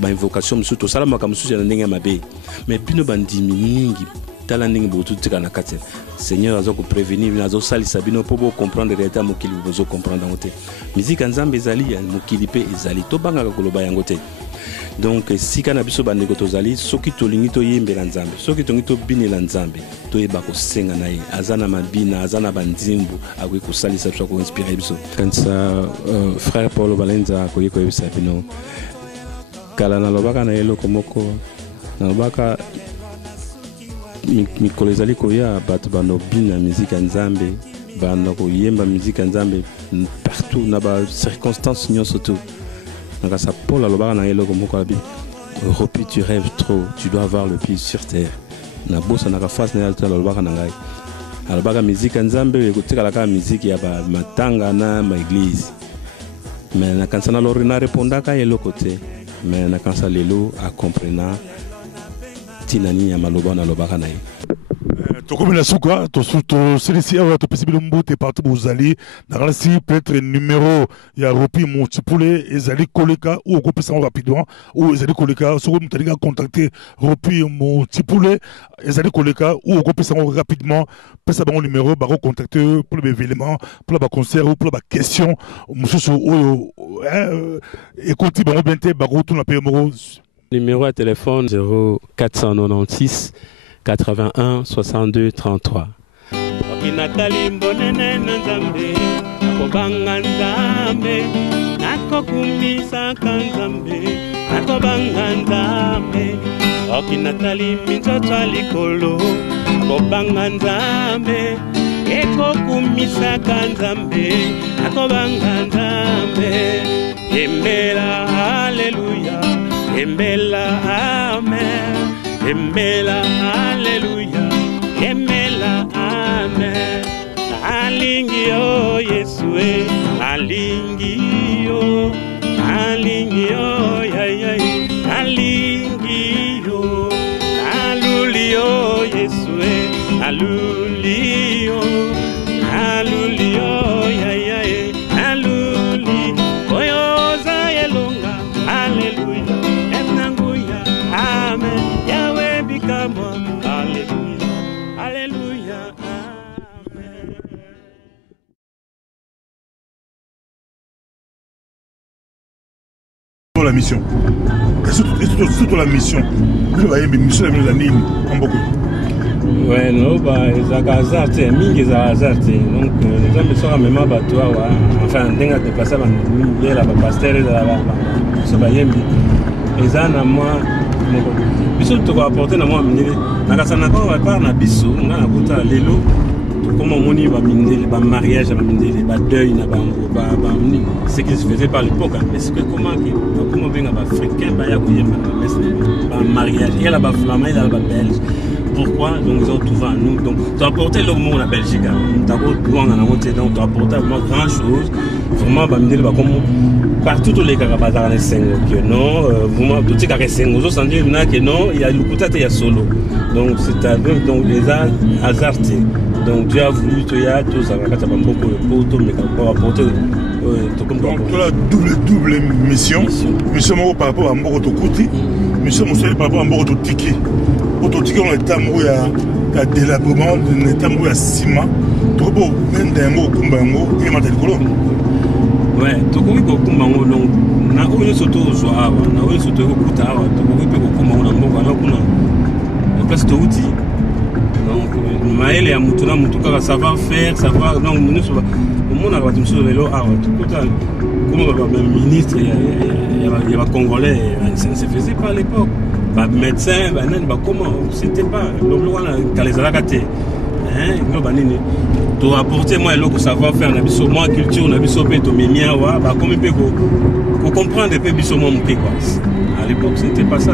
Ba invocation musu to sala makamusu ya ndenge ya mabe. Mais bino bandimi mingi talanding botu tika na kate. Seigneur azo ko prévenir nazo sali sabino pour comprendre réalité mokili bozo comprendre ngote. Musique Nzambe ezali ya mokili pe ezali to banga ka koloba yango te. Donc si kana biso bandeko tozali soki tolingi to yembela Nzambe soki tongi to binela Nzambe to yeba ko senga na ye azana mabina azana bandimbu akwe ko salisa biso ko inspirer biso. Quand ça frère Paulo Balenza ko yeko yebisa bino kala na lobaka na yelo komoko na lobaka mikolo ezali koya bato banobina musique ya Nzambe banda koyemba musique ya Nzambe partout na ba circonstances nyonso tout donc ça Paul alobaka na eloko moko la Bible Ropi tu rêves trop tu dois avoir le pied sur terre na bosa na face na alobaka alobaka na ngai alobaka musique ya Nzambe ekotikala ka musique ya ba matanga na ma église mais na kansa na lorina répondaka eloko te mais na kansa lelo a comprena tinani ya maloba na lobaka na ye. Comme la souka, to celui-ci a to possible mbote partout où vous allez. Dans si peut-être numéro il y a Ropi multiplié et zali koleka ou couper ça rapidement ou zali koleka sur vous t'allez contacter Ropi multiplié et zali koleka ou couper ça rapidement peut ça bon numéro bah contacter pour les événements pour la concert ou pour la question monsieur écoutez bon bien te bah tout na paye Numéro à téléphone 0496 81 62 33. Okinatali mbonene na nzambe akobanga nzambe nakokumisa kanzambe akobanga nzambe okinatali minzoto likolo akobanga nzambe ekokumisa kanzambe akobanga nzambe yembela haleluya yembela amen yembela haleluya yembela amen alingi yo yesue alingi yo ya ya alingi yo aluli yo yesue aluli yo ya ya aluli oyo za yelonga haleluya emnanguya amen yawe bikamo haleluya haleluya amen. La mission. Et surtout la mission. Vous voyez, mission de la ligne en beaucoup. Ouais, non, bah, ils ont hasardé, mingi ils ont hasardé. Donc, les hommes sont même à Batoua, enfin, denga de passer, il y a la pasteur, il y a la sobayembi. Ils ont à moi, biso tu vas apporter na moi mingi. Nakasana ko va pas na biso, on a kota lelo. Comment on y va mindele, ba mariage ba mindele, ba deuil na ba ce qui se faisait par l'époque. Mais c'est que comment bien ba africain ba ya ko yema ba mariage, il y a la ba flamand, il y a la ba belge. Pourquoi? Donc ils ont trouvé à nous. Donc tu as apporté le monde à Belgique. Tu as apporté donc tu as apporté vraiment grand chose. Vraiment ba mindele ba comme partout tous les carabazars les sengo que non, vraiment tout ce qui est sengo, aux sens que non, il y a le kutata il y a solo. Donc c'est à donc les hasardés. Donc Dieu a voulu que ya tout ça va beaucoup de poteaux mais pour apporter donc la double mission par rapport à Mboko Kuti mission par rapport à Mboko Tiki Tiki on est amoureux à délabrement on est amoureux à ciment trop beau même d'un mot kumbango et matel kolo ouais to ko ko kumbango donc na oyo soto zoa na oyo soto ko kutawa to ko pe ko kumbango na Mboko na kuna place to uti. Donc, Maël et Amoutuna, Moutouka, savoir faire, savoir. Donc, nous, au monde, on va dire, comment le ministre, il y a Congolais, ça ne se faisait pas à l'époque. Pas médecin, comment c'était pas. Donc, quand les Alakaté, tu apporter moi le savoir faire, moi culture, on a vu sauver ton mémia, comment il peut comprendre un peu mon quoi. À l'époque, c'était pas ça.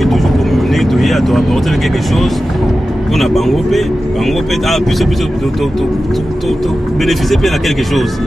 Toujours communiquer, tu as apporté quelque chose, on a bangopé, plus bénéficier de quelque chose.